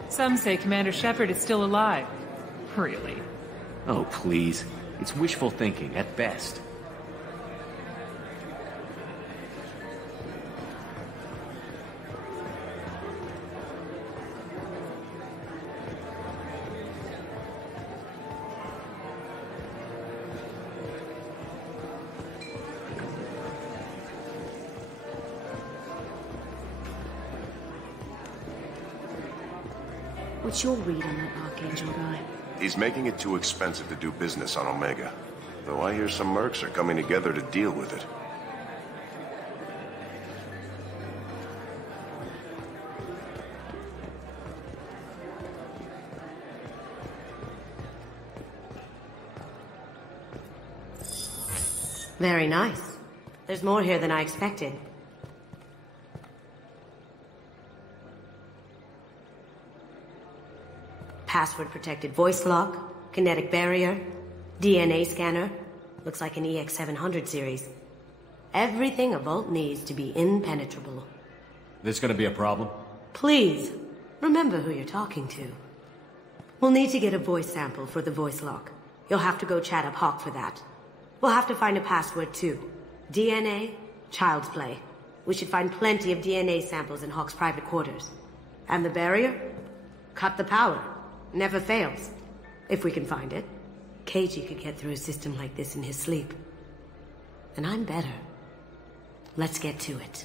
Some say Commander Shepard is still alive. Really? Oh, please. It's wishful thinking at best. What's your read on that Archangel guy? He's making it too expensive to do business on Omega. Though I hear some mercs are coming together to deal with it. Very nice. There's more here than I expected. Password-protected voice lock, kinetic barrier, DNA scanner. Looks like an EX700 series. Everything a Vault needs to be impenetrable. This gonna be a problem? Please, remember who you're talking to. We'll need to get a voice sample for the voice lock. You'll have to go chat up Hawk for that. We'll have to find a password too. DNA, child's play. We should find plenty of DNA samples in Hawk's private quarters. And the barrier? Cut the power. Never fails. If we can find it. KG could get through a system like this in his sleep. And I'm better. Let's get to it.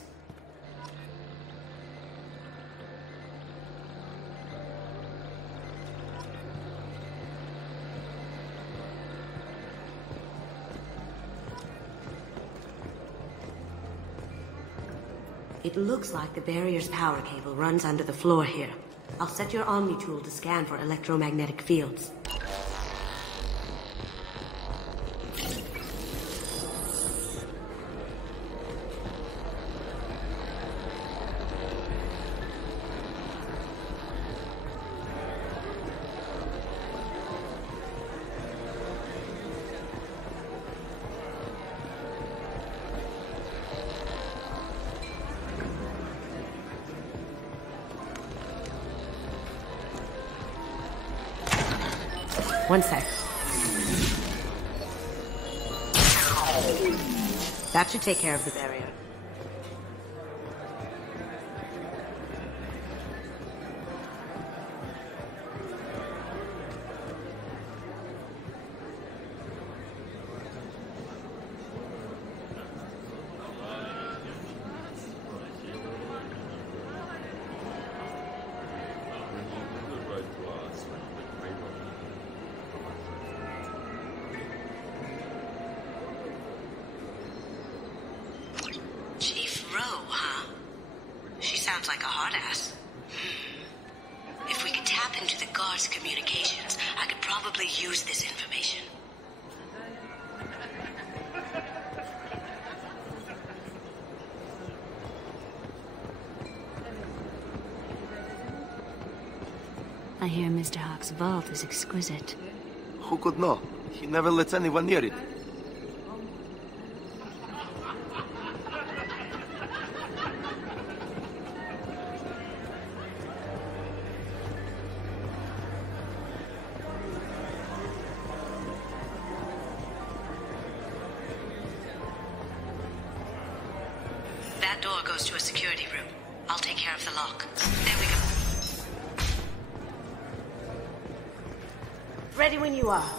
It looks like the barrier's power cable runs under the floor here. I'll set your Omni tool to scan for electromagnetic fields. One sec. That should take care of the barrier. Sounds like a hard ass. If we could tap into the guard's communications, I could probably use this information. I hear Mr. Hawk's vault is exquisite. Who could know? He never lets anyone near it. That door goes to a security room. I'll take care of the lock. There we go. Ready when you are.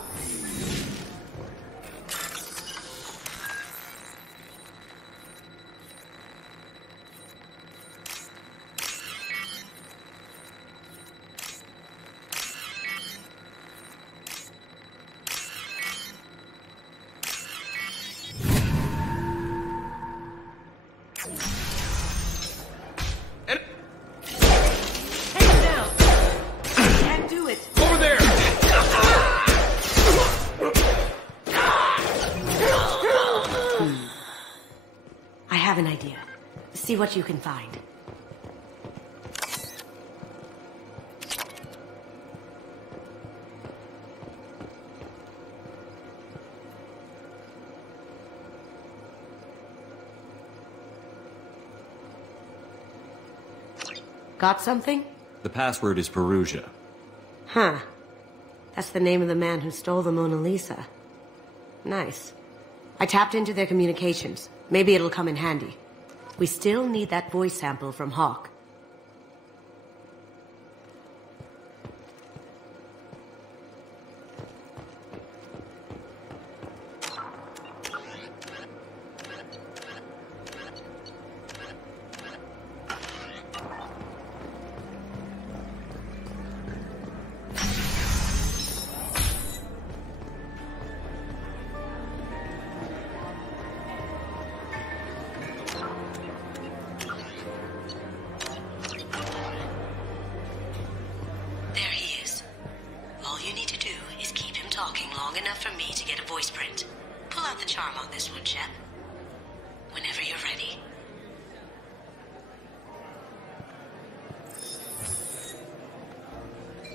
See what you can find. Got something? The password is Perugia. Huh. That's the name of the man who stole the Mona Lisa. Nice. I tapped into their communications. Maybe it'll come in handy. We still need that voice sample from Hawk.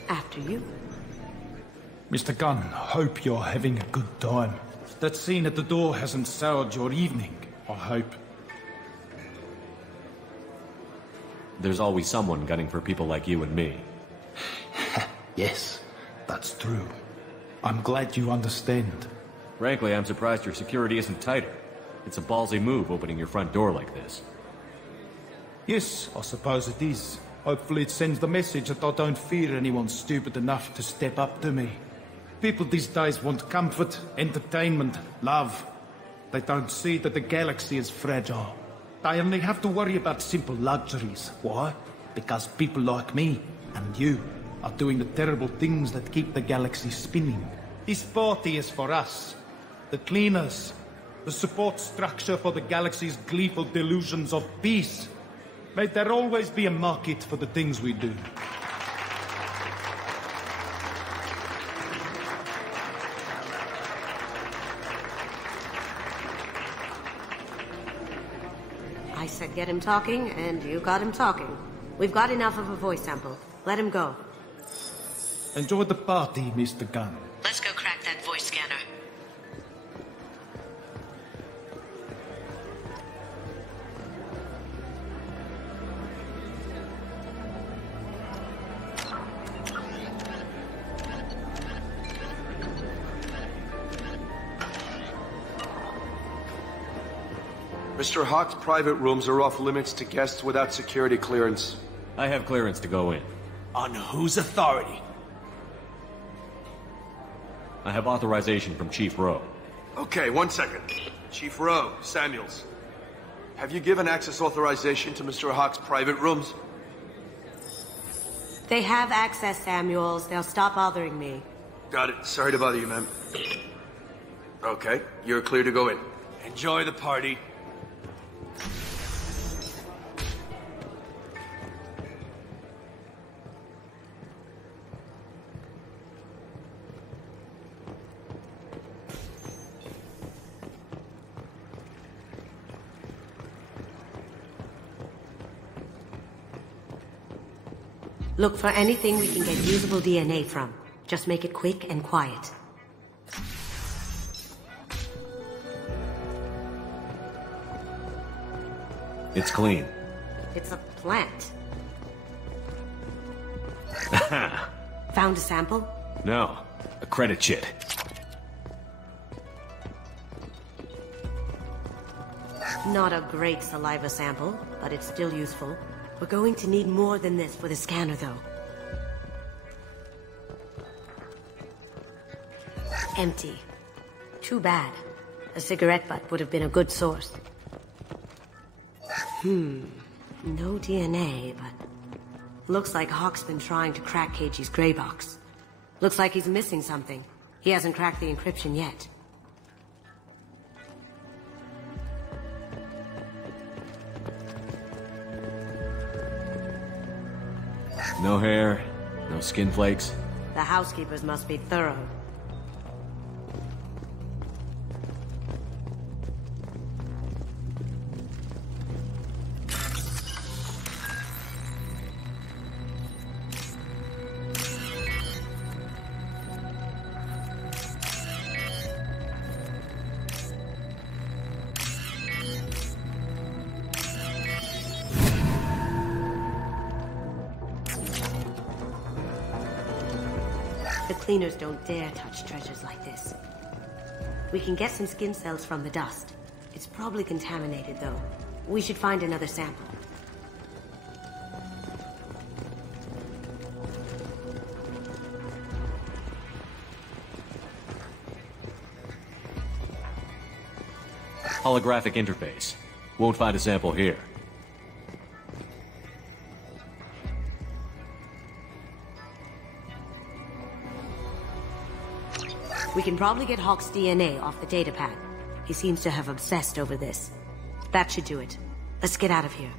After you. Mr. Gunn, hope you're having a good time. That scene at the door hasn't soured your evening, I hope. There's always someone gunning for people like you and me. Yes, that's true. I'm glad you understand. Frankly, I'm surprised your security isn't tighter. It's a ballsy move opening your front door like this. Yes, I suppose it is. Hopefully it sends the message that I don't fear anyone stupid enough to step up to me. People these days want comfort, entertainment, love. They don't see that the galaxy is fragile. They only have to worry about simple luxuries. Why? Because people like me and you are doing the terrible things that keep the galaxy spinning. This party is for us, the cleaners, the support structure for the galaxy's gleeful delusions of peace. May there always be a market for the things we do. I said get him talking, and you got him talking. We've got enough of a voice sample. Let him go. Enjoy the party, Mr. Gunn. Let's go crack that voice scanner. Mr. Hawk's private rooms are off limits to guests without security clearance. I have clearance to go in. On whose authority? I have authorization from Chief Rowe. Okay, 1 second. Chief Rowe, Samuels. Have you given access authorization to Mr. Hawk's private rooms? They have access, Samuels. They'll stop bothering me. Got it. Sorry to bother you, ma'am. Okay, you're clear to go in. Enjoy the party. Look for anything we can get usable DNA from. Just make it quick and quiet. It's clean. It's a plant. Found a sample? No, a credit chit. Not a great saliva sample, but it's still useful. We're going to need more than this for the scanner, though. Empty. Too bad. A cigarette butt would have been a good source. No DNA, but... Looks like Hawk's been trying to crack KG's gray box. Looks like he's missing something. He hasn't cracked the encryption yet. No hair, no skin flakes. The housekeepers must be thorough. The cleaners don't dare touch treasures like this. We can get some skin cells from the dust. It's probably contaminated, though. We should find another sample. Holographic interface. Won't find a sample here. We can probably get Hawk's DNA off the datapad. He seems to have obsessed over this. That should do it. Let's get out of here.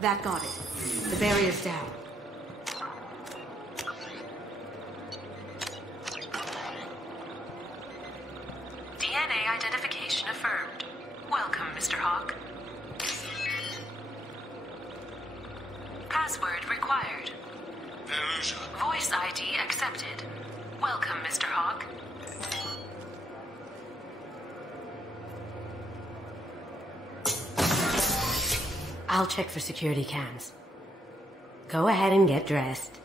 That got it. The barrier's down. DNA identification affirmed. Welcome, Mr. Hawk. Password required. Voice ID accepted. Welcome, Mr. Hawk. I'll check for security cams. Go ahead and get dressed.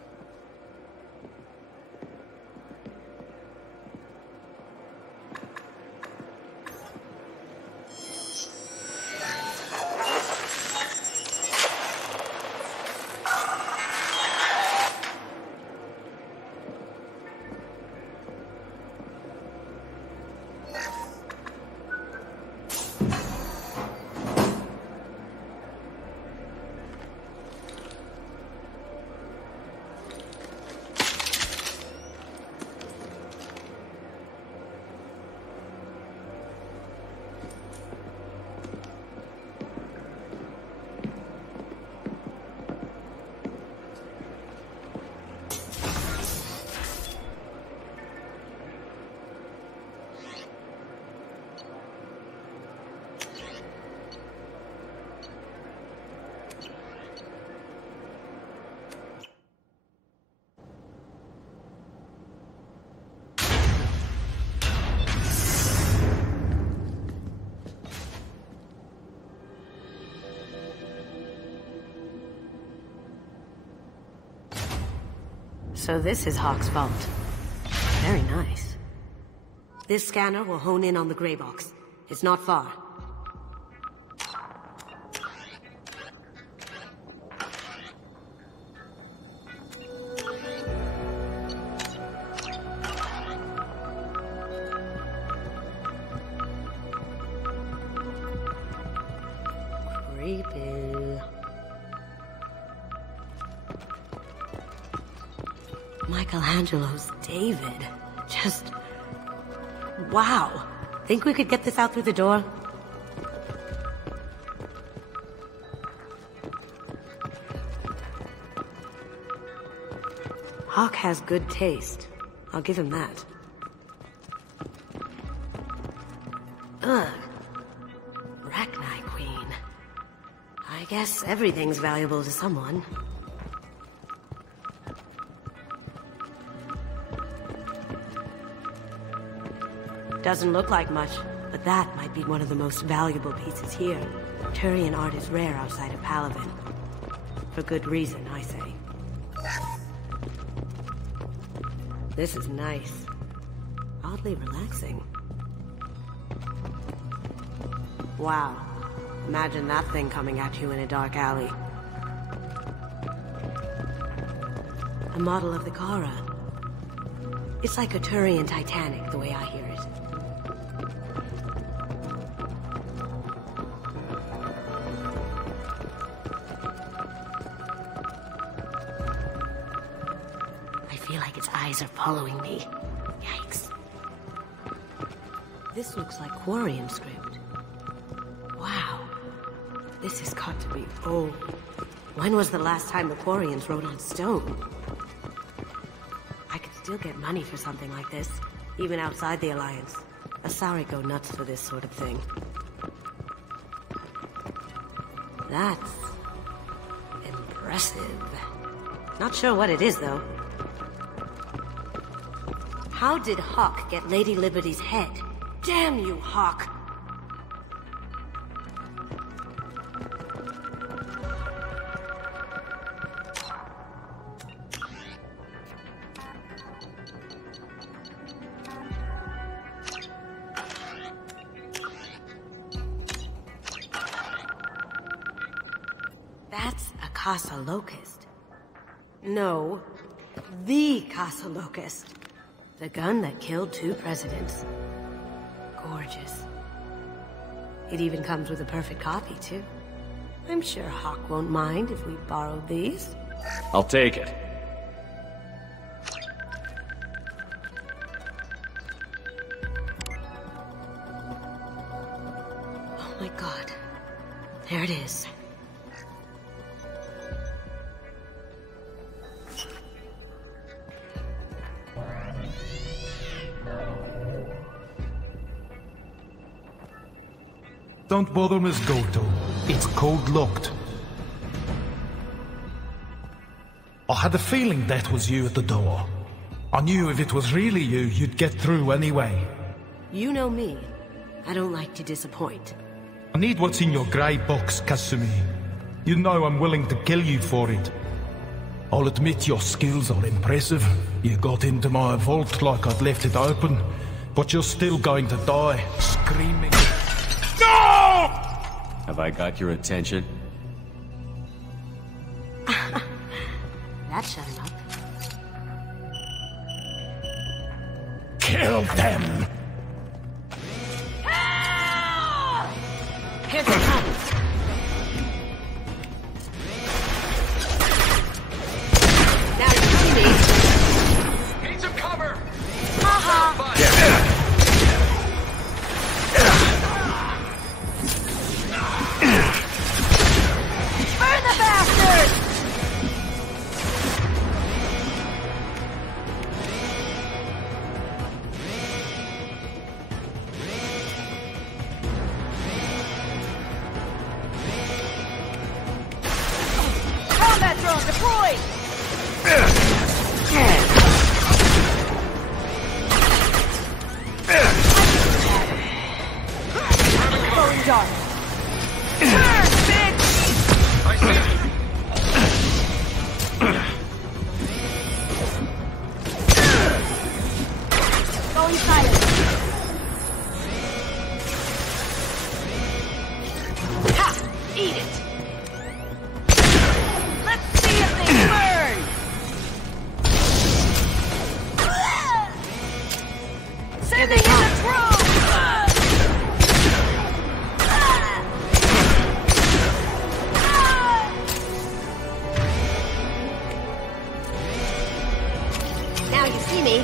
So this is Hawk's vault. Very nice. This scanner will hone in on the gray box. It's not far. Creepy. Michelangelo's David. Just... wow. Think we could get this out through the door? Hawk has good taste. I'll give him that. Ugh. Rachni Queen. I guess everything's valuable to someone. Doesn't look like much, but that might be one of the most valuable pieces here. Turian art is rare outside of Palaven. For good reason, I say. This is nice. Oddly relaxing. Wow. Imagine that thing coming at you in a dark alley. A model of the Kara. It's like a Turian Titanic, the way I hear it. I feel like its eyes are following me. Yikes. This looks like Quarian script. Wow. This has got to be old. When was the last time the Quarians wrote on stone? I could still get money for something like this, even outside the Alliance. Asari go nuts for this sort of thing. That's impressive. Not sure what it is, though. How did Hawk get Lady Liberty's head? Damn you, Hawk! That's a Casa Locust. No, the Casa Locust. The gun that killed 2 presidents. Gorgeous. It even comes with a perfect copy, too. I'm sure Hawk won't mind if we borrowed these. I'll take it. Oh my god. There it is. Don't bother, Miss Goto. It's code-locked. I had a feeling that was you at the door. I knew if it was really you, you'd get through anyway. You know me. I don't like to disappoint. I need what's in your grey box, Kasumi. You know I'm willing to kill you for it. I'll admit your skills are impressive. You got into my vault like I'd left it open, but you're still going to die, screaming. No! Have I got your attention? That shut him up. Kill them! Here they come! Now you see me! Need some cover! Burn the bastard! Combat drone deployed! Going dark. Turn, bitch! I see you. Going silent. Ha! Eat it! Let's see if they burn! Sending in the drone! Now you see me.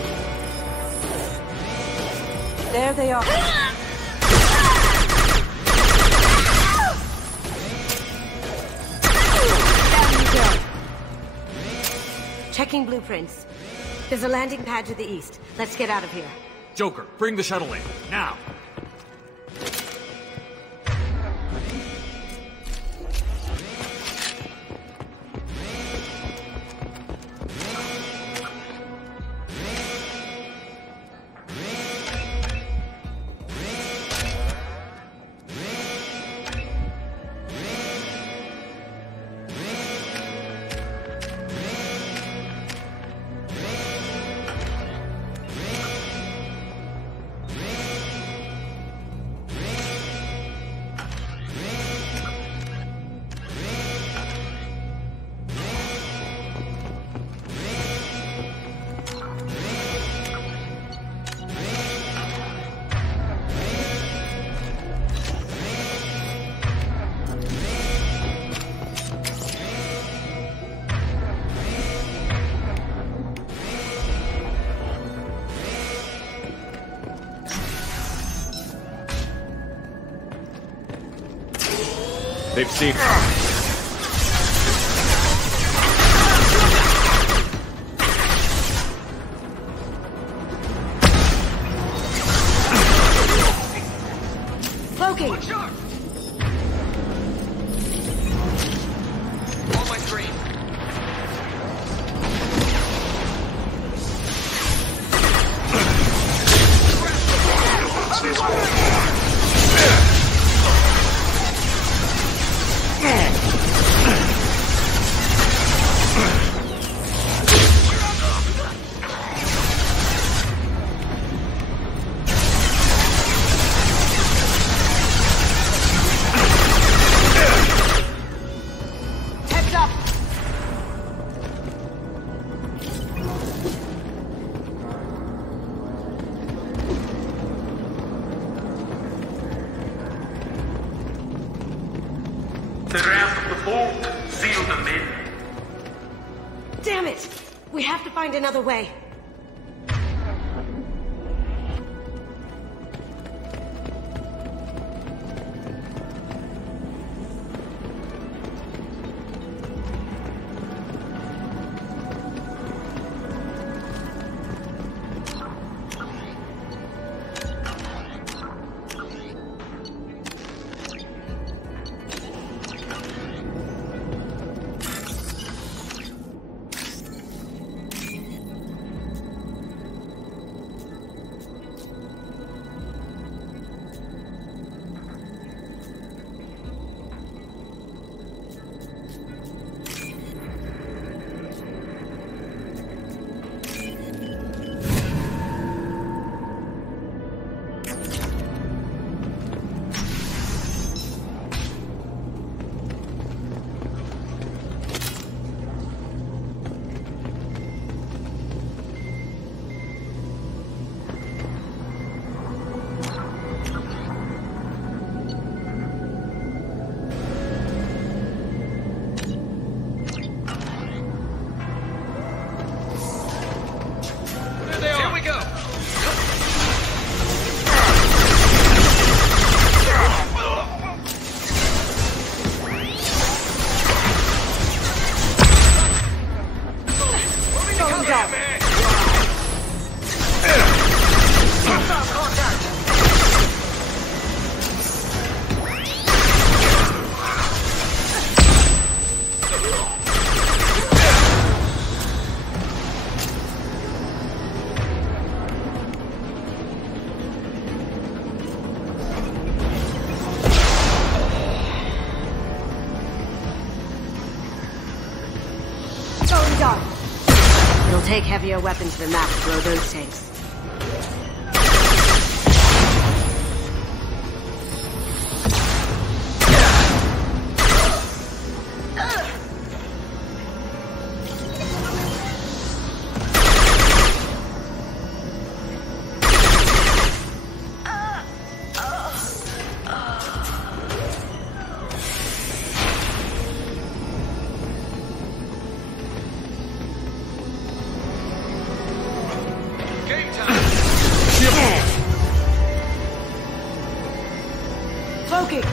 There they are. Down you go. Checking blueprints. There's a landing pad to the east. Let's get out of here. Joker, bring the shuttle in, now! They've seen... Cloaking! On my screen. Damn it! We have to find another way. It'll take heavier weapons than that to blow those tanks. Cloaking!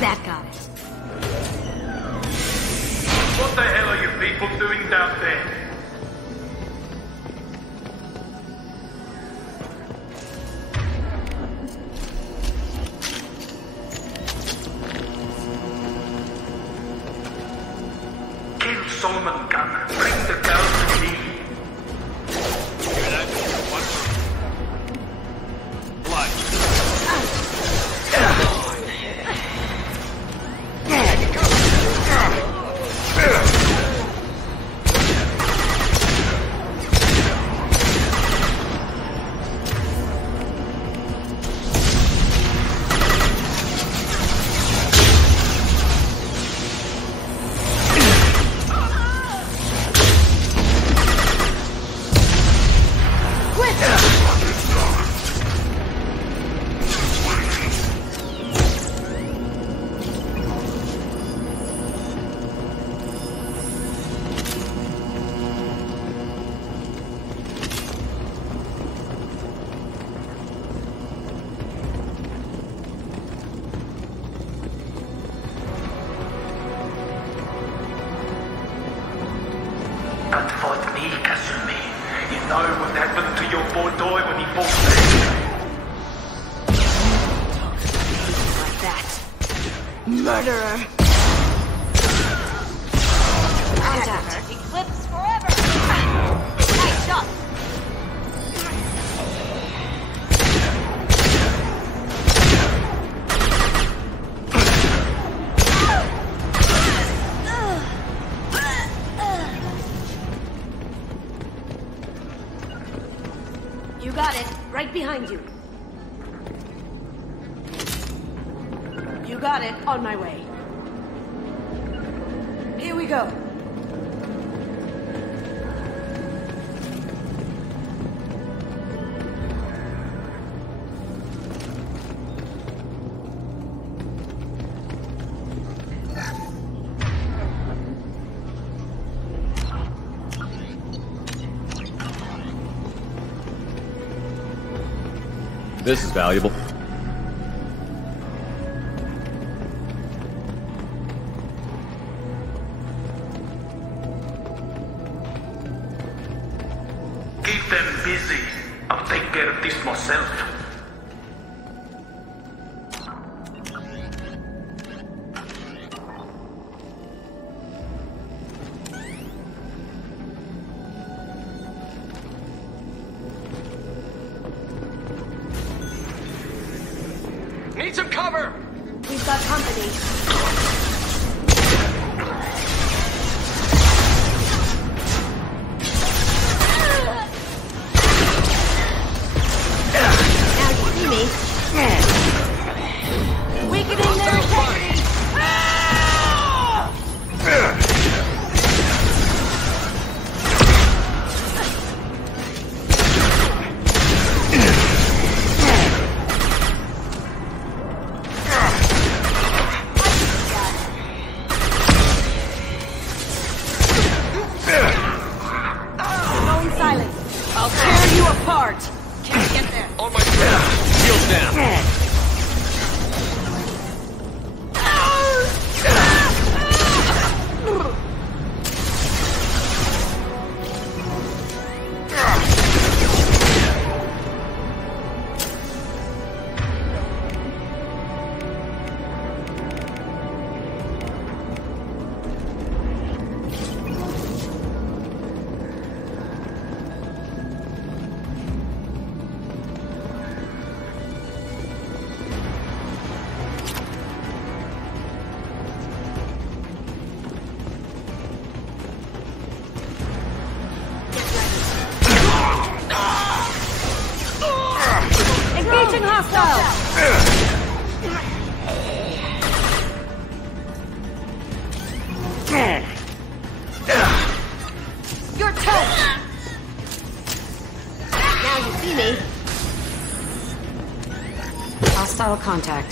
That got it. What the hell are you people doing down there? Solomon gun. Bring the girl to me. Hear that? Blood. But for me, Kasumi, you know what happened to your boy Doi when he fought me. Like that. Murderer. Contact. Eclipse forever. Nice shot. You got it. Right behind you. You got it. On my way. Here we go. This is valuable. Keep them busy. I'll take care of this myself. Need some cover! We've got company. Now you see me. Weakening their integrity! Going silent. I'll tear you apart. Can't get there. On my trail. Shields down. Engaging hostile! Your turn! Now you see me. Hostile contact.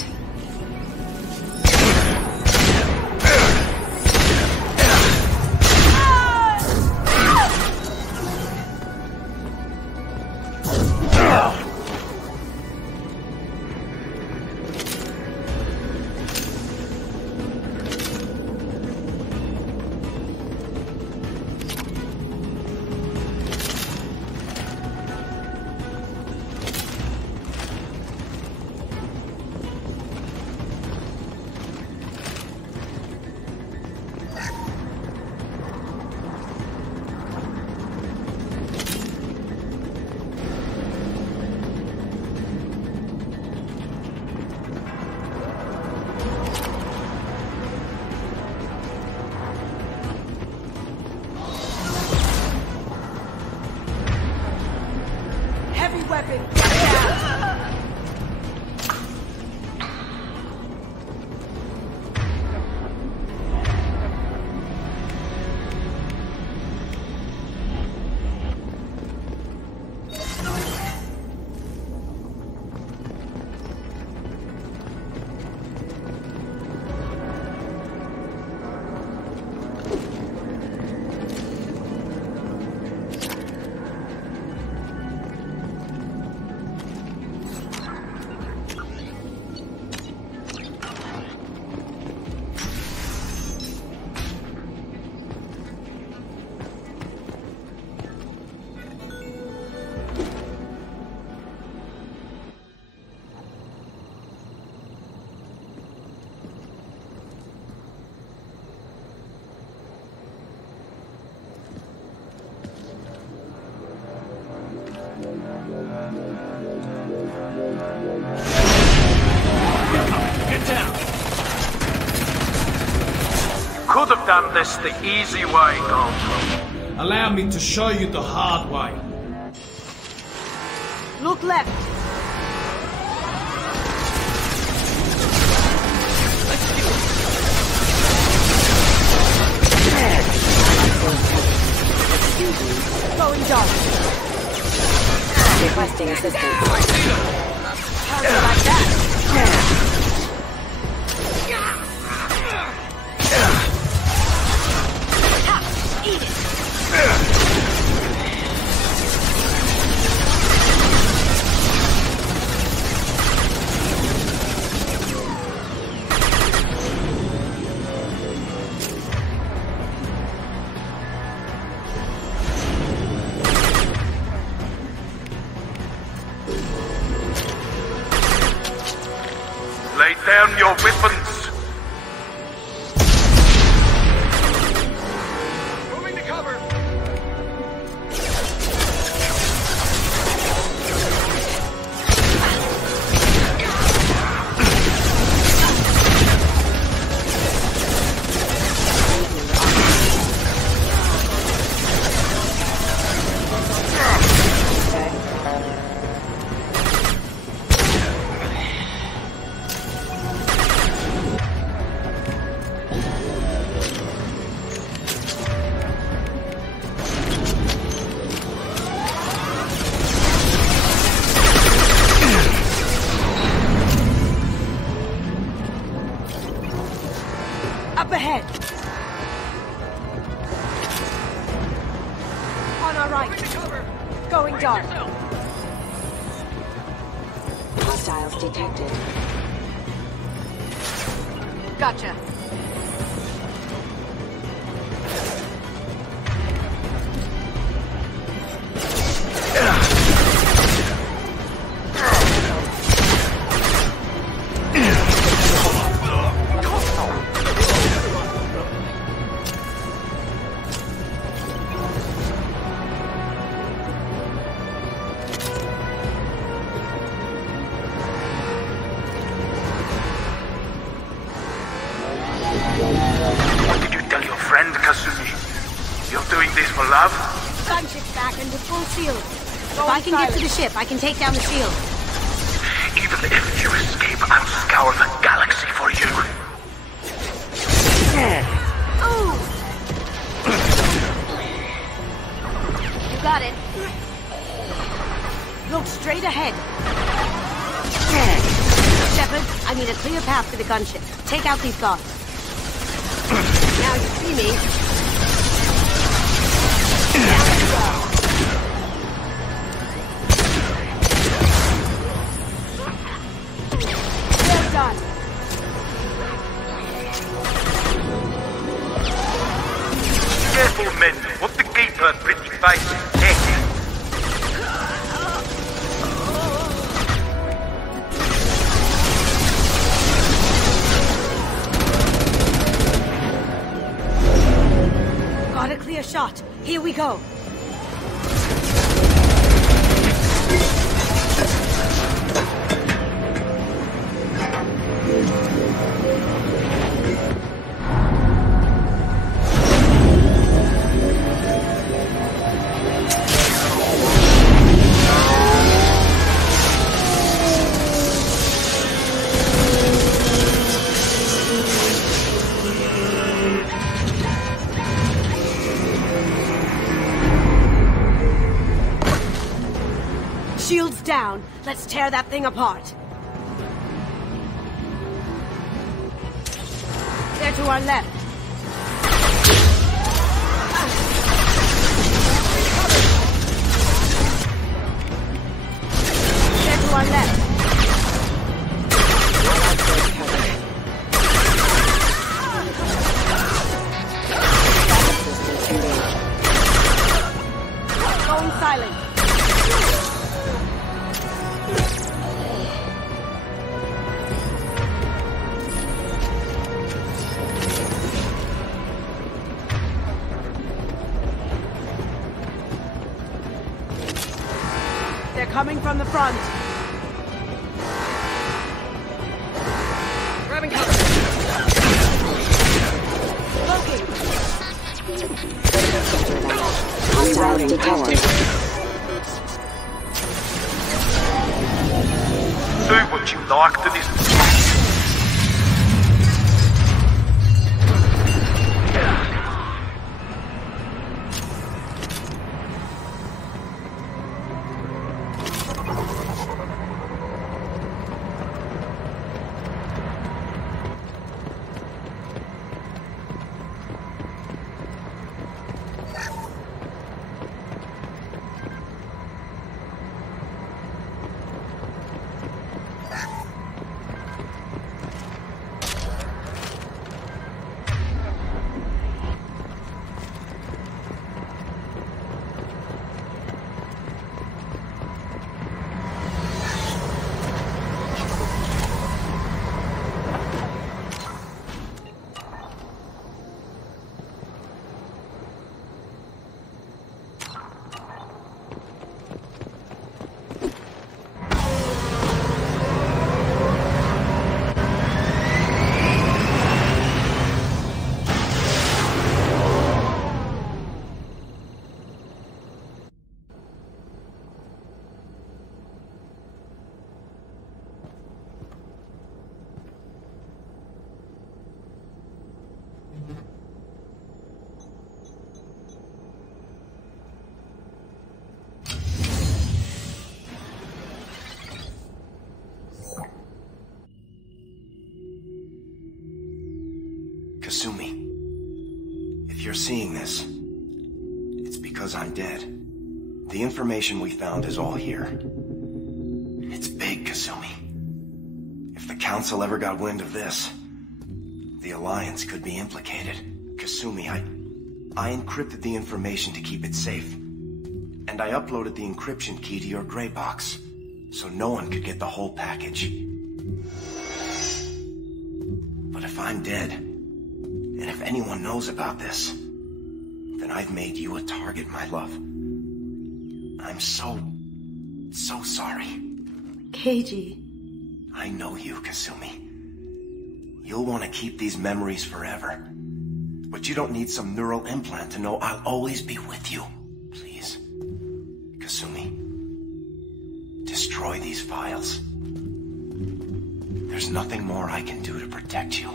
done this the easy way, Gold. Allow me to show you the hard way. Look left. Going dark. Requesting assistance. How do you like that? Eat it. Lay down your weapons. Moving to cover. Up ahead. On our right. Going dark. Hostiles detected. Gotcha. What did you tell your friend, Kasumi? You're doing this for love? Gunship's back and with full shield. If I can get to the ship, I can take down the shield. Even if you escape, I'll scour the galaxy for you. Ooh! You got it. Look straight ahead. Shepard, I need a clear path to the gunship. Take out these guards. Now you see me. Well done. Careful, men. Want to keep her pretty face dead. Got a clear shot. Here we go. Shields down. Let's tear that thing apart. They're to our left. They're to our left. Going silent. They're coming from the front. Grabbing cover. Loki. detected. Do what you like to this. Kasumi, if you're seeing this, it's because I'm dead. The information we found is all here. It's big, Kasumi. If the Council ever got wind of this, the Alliance could be implicated. Kasumi, I encrypted the information to keep it safe. And I uploaded the encryption key to your gray box, so no one could get the whole package. But if I'm dead, and if anyone knows about this, then I've made you a target, my love. I'm so sorry. Keiji. I know you, Kasumi. You'll want to keep these memories forever. But you don't need some neural implant to know I'll always be with you. Please. Kasumi. Destroy these files. There's nothing more I can do to protect you.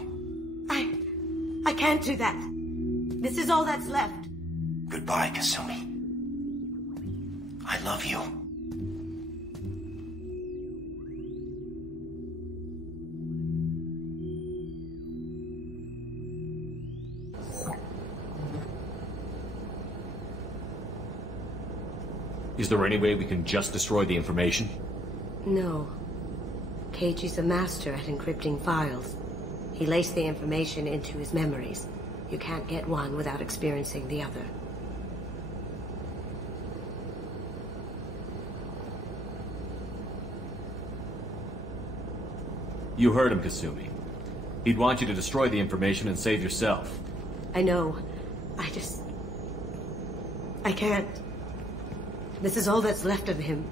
I can't do that. This is all that's left. Goodbye, Kasumi. I love you. Is there any way we can just destroy the information? No. Keiji's a master at encrypting files. He laced the information into his memories. You can't get one without experiencing the other. You heard him, Kasumi. He'd want you to destroy the information and save yourself. I know. I can't. This is all that's left of him.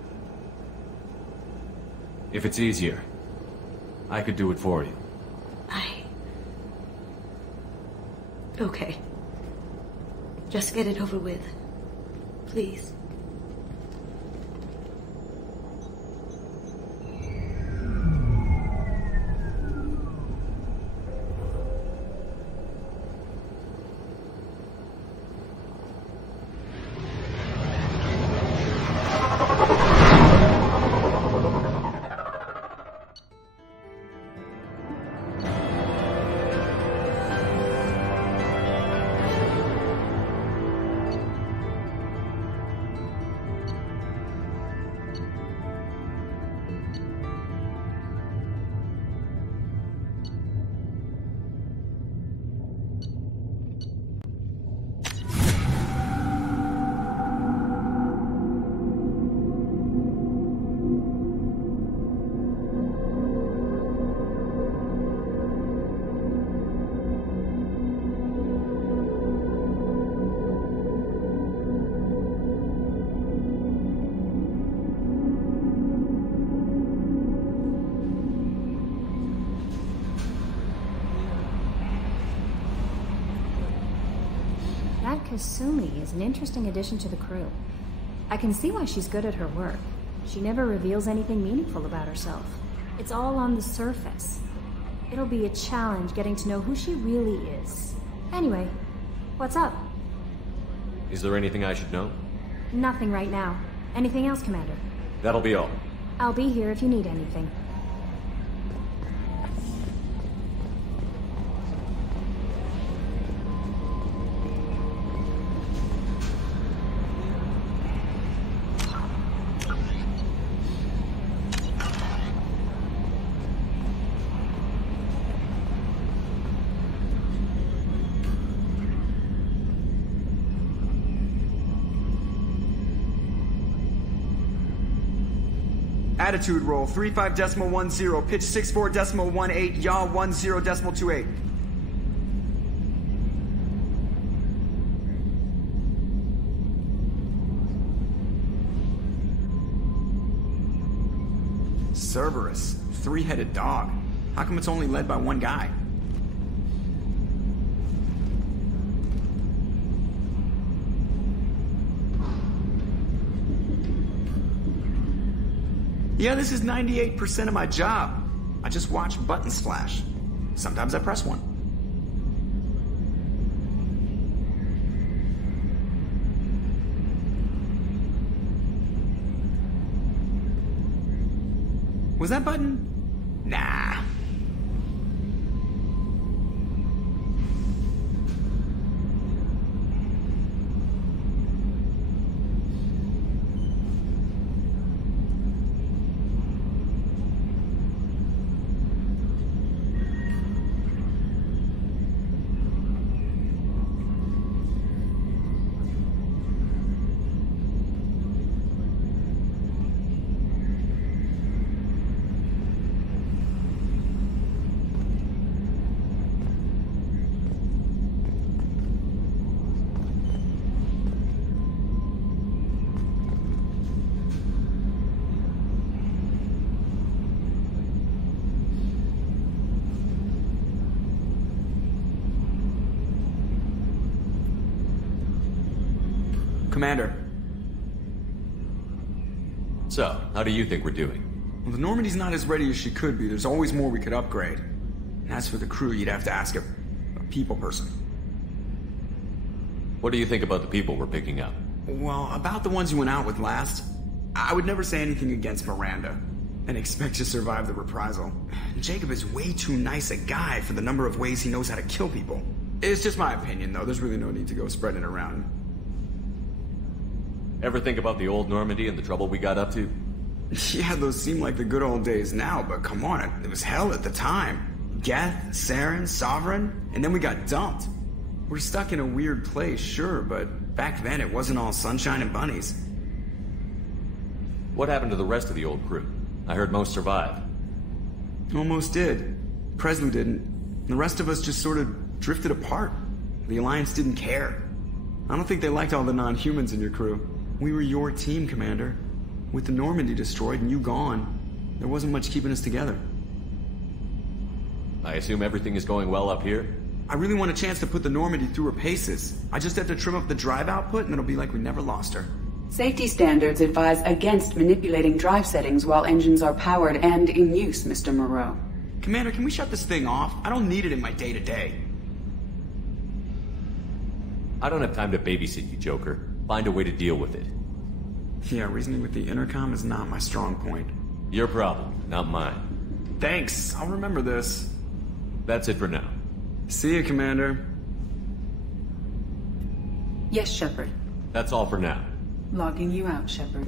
If it's easier, I could do it for you. Okay. Just get it over with. Please. Kasumi is an interesting addition to the crew. I can see why she's good at her work. She never reveals anything meaningful about herself. It's all on the surface. It'll be a challenge getting to know who she really is. Anyway, what's up? Is there anything I should know? Nothing right now. Anything else, Commander? That'll be all. I'll be here if you need anything. Attitude roll 35.10, pitch 64.18, yaw 10.28. Cerberus, three-headed dog. How come it's only led by one guy? Yeah, this is 98% of my job. I just watch buttons flash. Sometimes I press one. Was that button? Nah. Commander. So, how do you think we're doing? Well, the Normandy's not as ready as she could be. There's always more we could upgrade. And as for the crew, you'd have to ask a people person. What do you think about the people we're picking up? Well, about the ones you went out with last, I would never say anything against Miranda and expect to survive the reprisal. Jacob is way too nice a guy for the number of ways he knows how to kill people. It's just my opinion, though. There's really no need to go spreading it around. Ever think about the old Normandy and the trouble we got up to? Yeah, those seem like the good old days now, but come on, it was hell at the time. Geth, Saren, Sovereign, and then we got dumped. We're stuck in a weird place, sure, but back then it wasn't all sunshine and bunnies. What happened to the rest of the old crew? I heard most survived. Almost did. Presley didn't. The rest of us just sort of drifted apart. The Alliance didn't care. I don't think they liked all the non-humans in your crew. We were your team, Commander. With the Normandy destroyed and you gone, there wasn't much keeping us together. I assume everything is going well up here? I really want a chance to put the Normandy through her paces. I just have to trim up the drive output and it'll be like we never lost her. Safety standards advise against manipulating drive settings while engines are powered and in use, Mr. Moreau. Commander, can we shut this thing off? I don't need it in my day-to-day. I don't have time to babysit you, Joker. Find a way to deal with it. Yeah, reasoning with the intercom is not my strong point. Your problem, not mine. Thanks, I'll remember this. That's it for now. See you, Commander. Yes, Shepard. That's all for now. Logging you out, Shepard.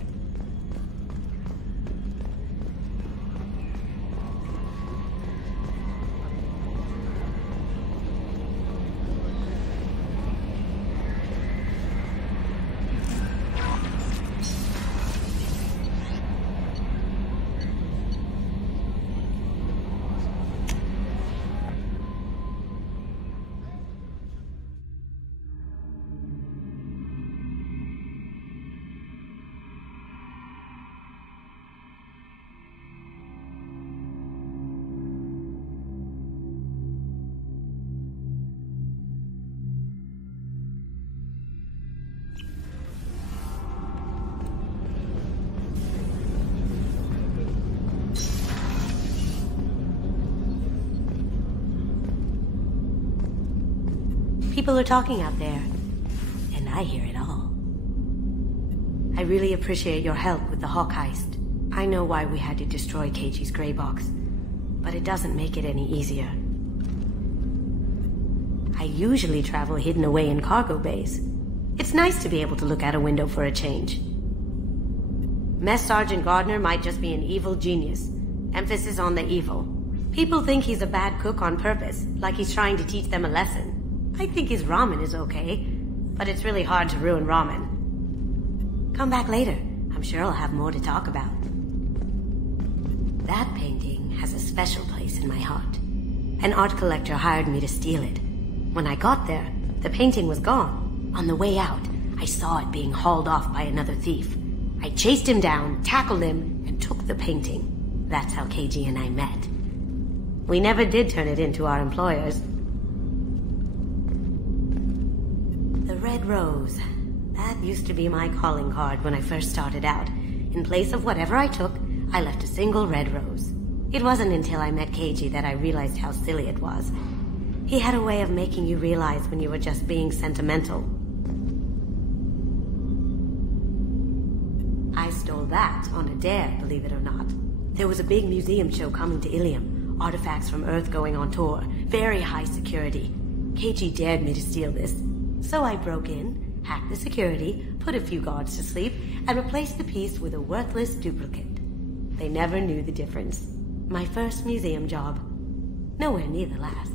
People are talking out there, and I hear it all. I really appreciate your help with the Hawk heist. I know why we had to destroy Keiji's gray box, but it doesn't make it any easier. I usually travel hidden away in cargo bays. It's nice to be able to look out a window for a change. Mess Sergeant Gardner might just be an evil genius. Emphasis on the evil. People think he's a bad cook on purpose, like he's trying to teach them a lesson. I think his ramen is okay, but it's really hard to ruin ramen. Come back later. I'm sure I'll have more to talk about. That painting has a special place in my heart. An art collector hired me to steal it. When I got there, the painting was gone. On the way out, I saw it being hauled off by another thief. I chased him down, tackled him, and took the painting. That's how Keiji and I met. We never did turn it into our employers. The Red Rose. That used to be my calling card when I first started out. In place of whatever I took, I left a single red rose. It wasn't until I met Keiji that I realized how silly it was. He had a way of making you realize when you were just being sentimental. I stole that on a dare, believe it or not. There was a big museum show coming to Ilium. Artifacts from Earth going on tour. Very high security. Keiji dared me to steal this. So I broke in, hacked the security, put a few guards to sleep, and replaced the piece with a worthless duplicate. They never knew the difference. My first museum job. Nowhere near the last.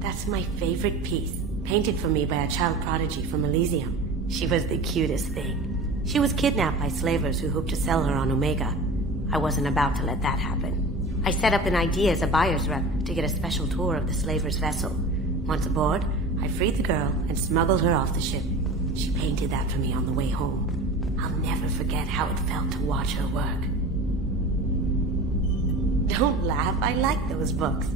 That's my favorite piece, painted for me by a child prodigy from Elysium. She was the cutest thing. She was kidnapped by slavers who hoped to sell her on Omega. I wasn't about to let that happen. I set up an idea as a buyer's rep to get a special tour of the slaver's vessel. Once aboard, I freed the girl and smuggled her off the ship. She painted that for me on the way home. I'll never forget how it felt to watch her work. Don't laugh, I like those books.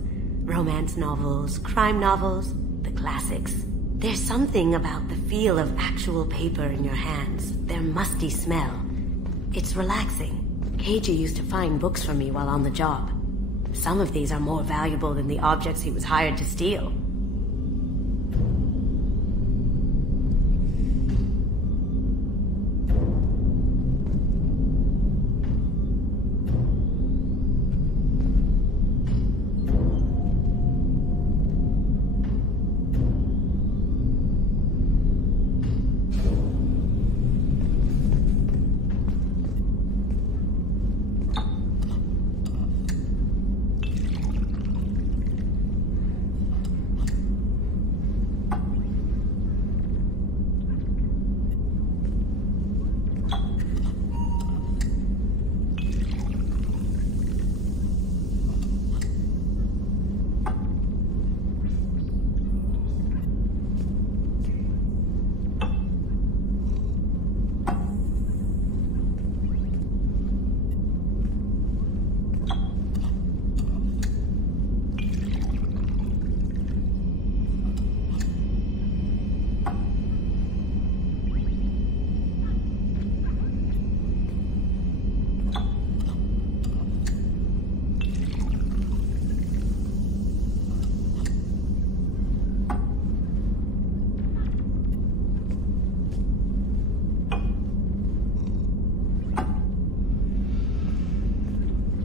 Romance novels, crime novels, the classics. There's something about the feel of actual paper in your hands, their musty smell. It's relaxing. Keiji used to find books for me while on the job. Some of these are more valuable than the objects he was hired to steal.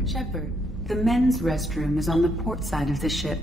Shepard, the men's restroom is on the port side of the ship.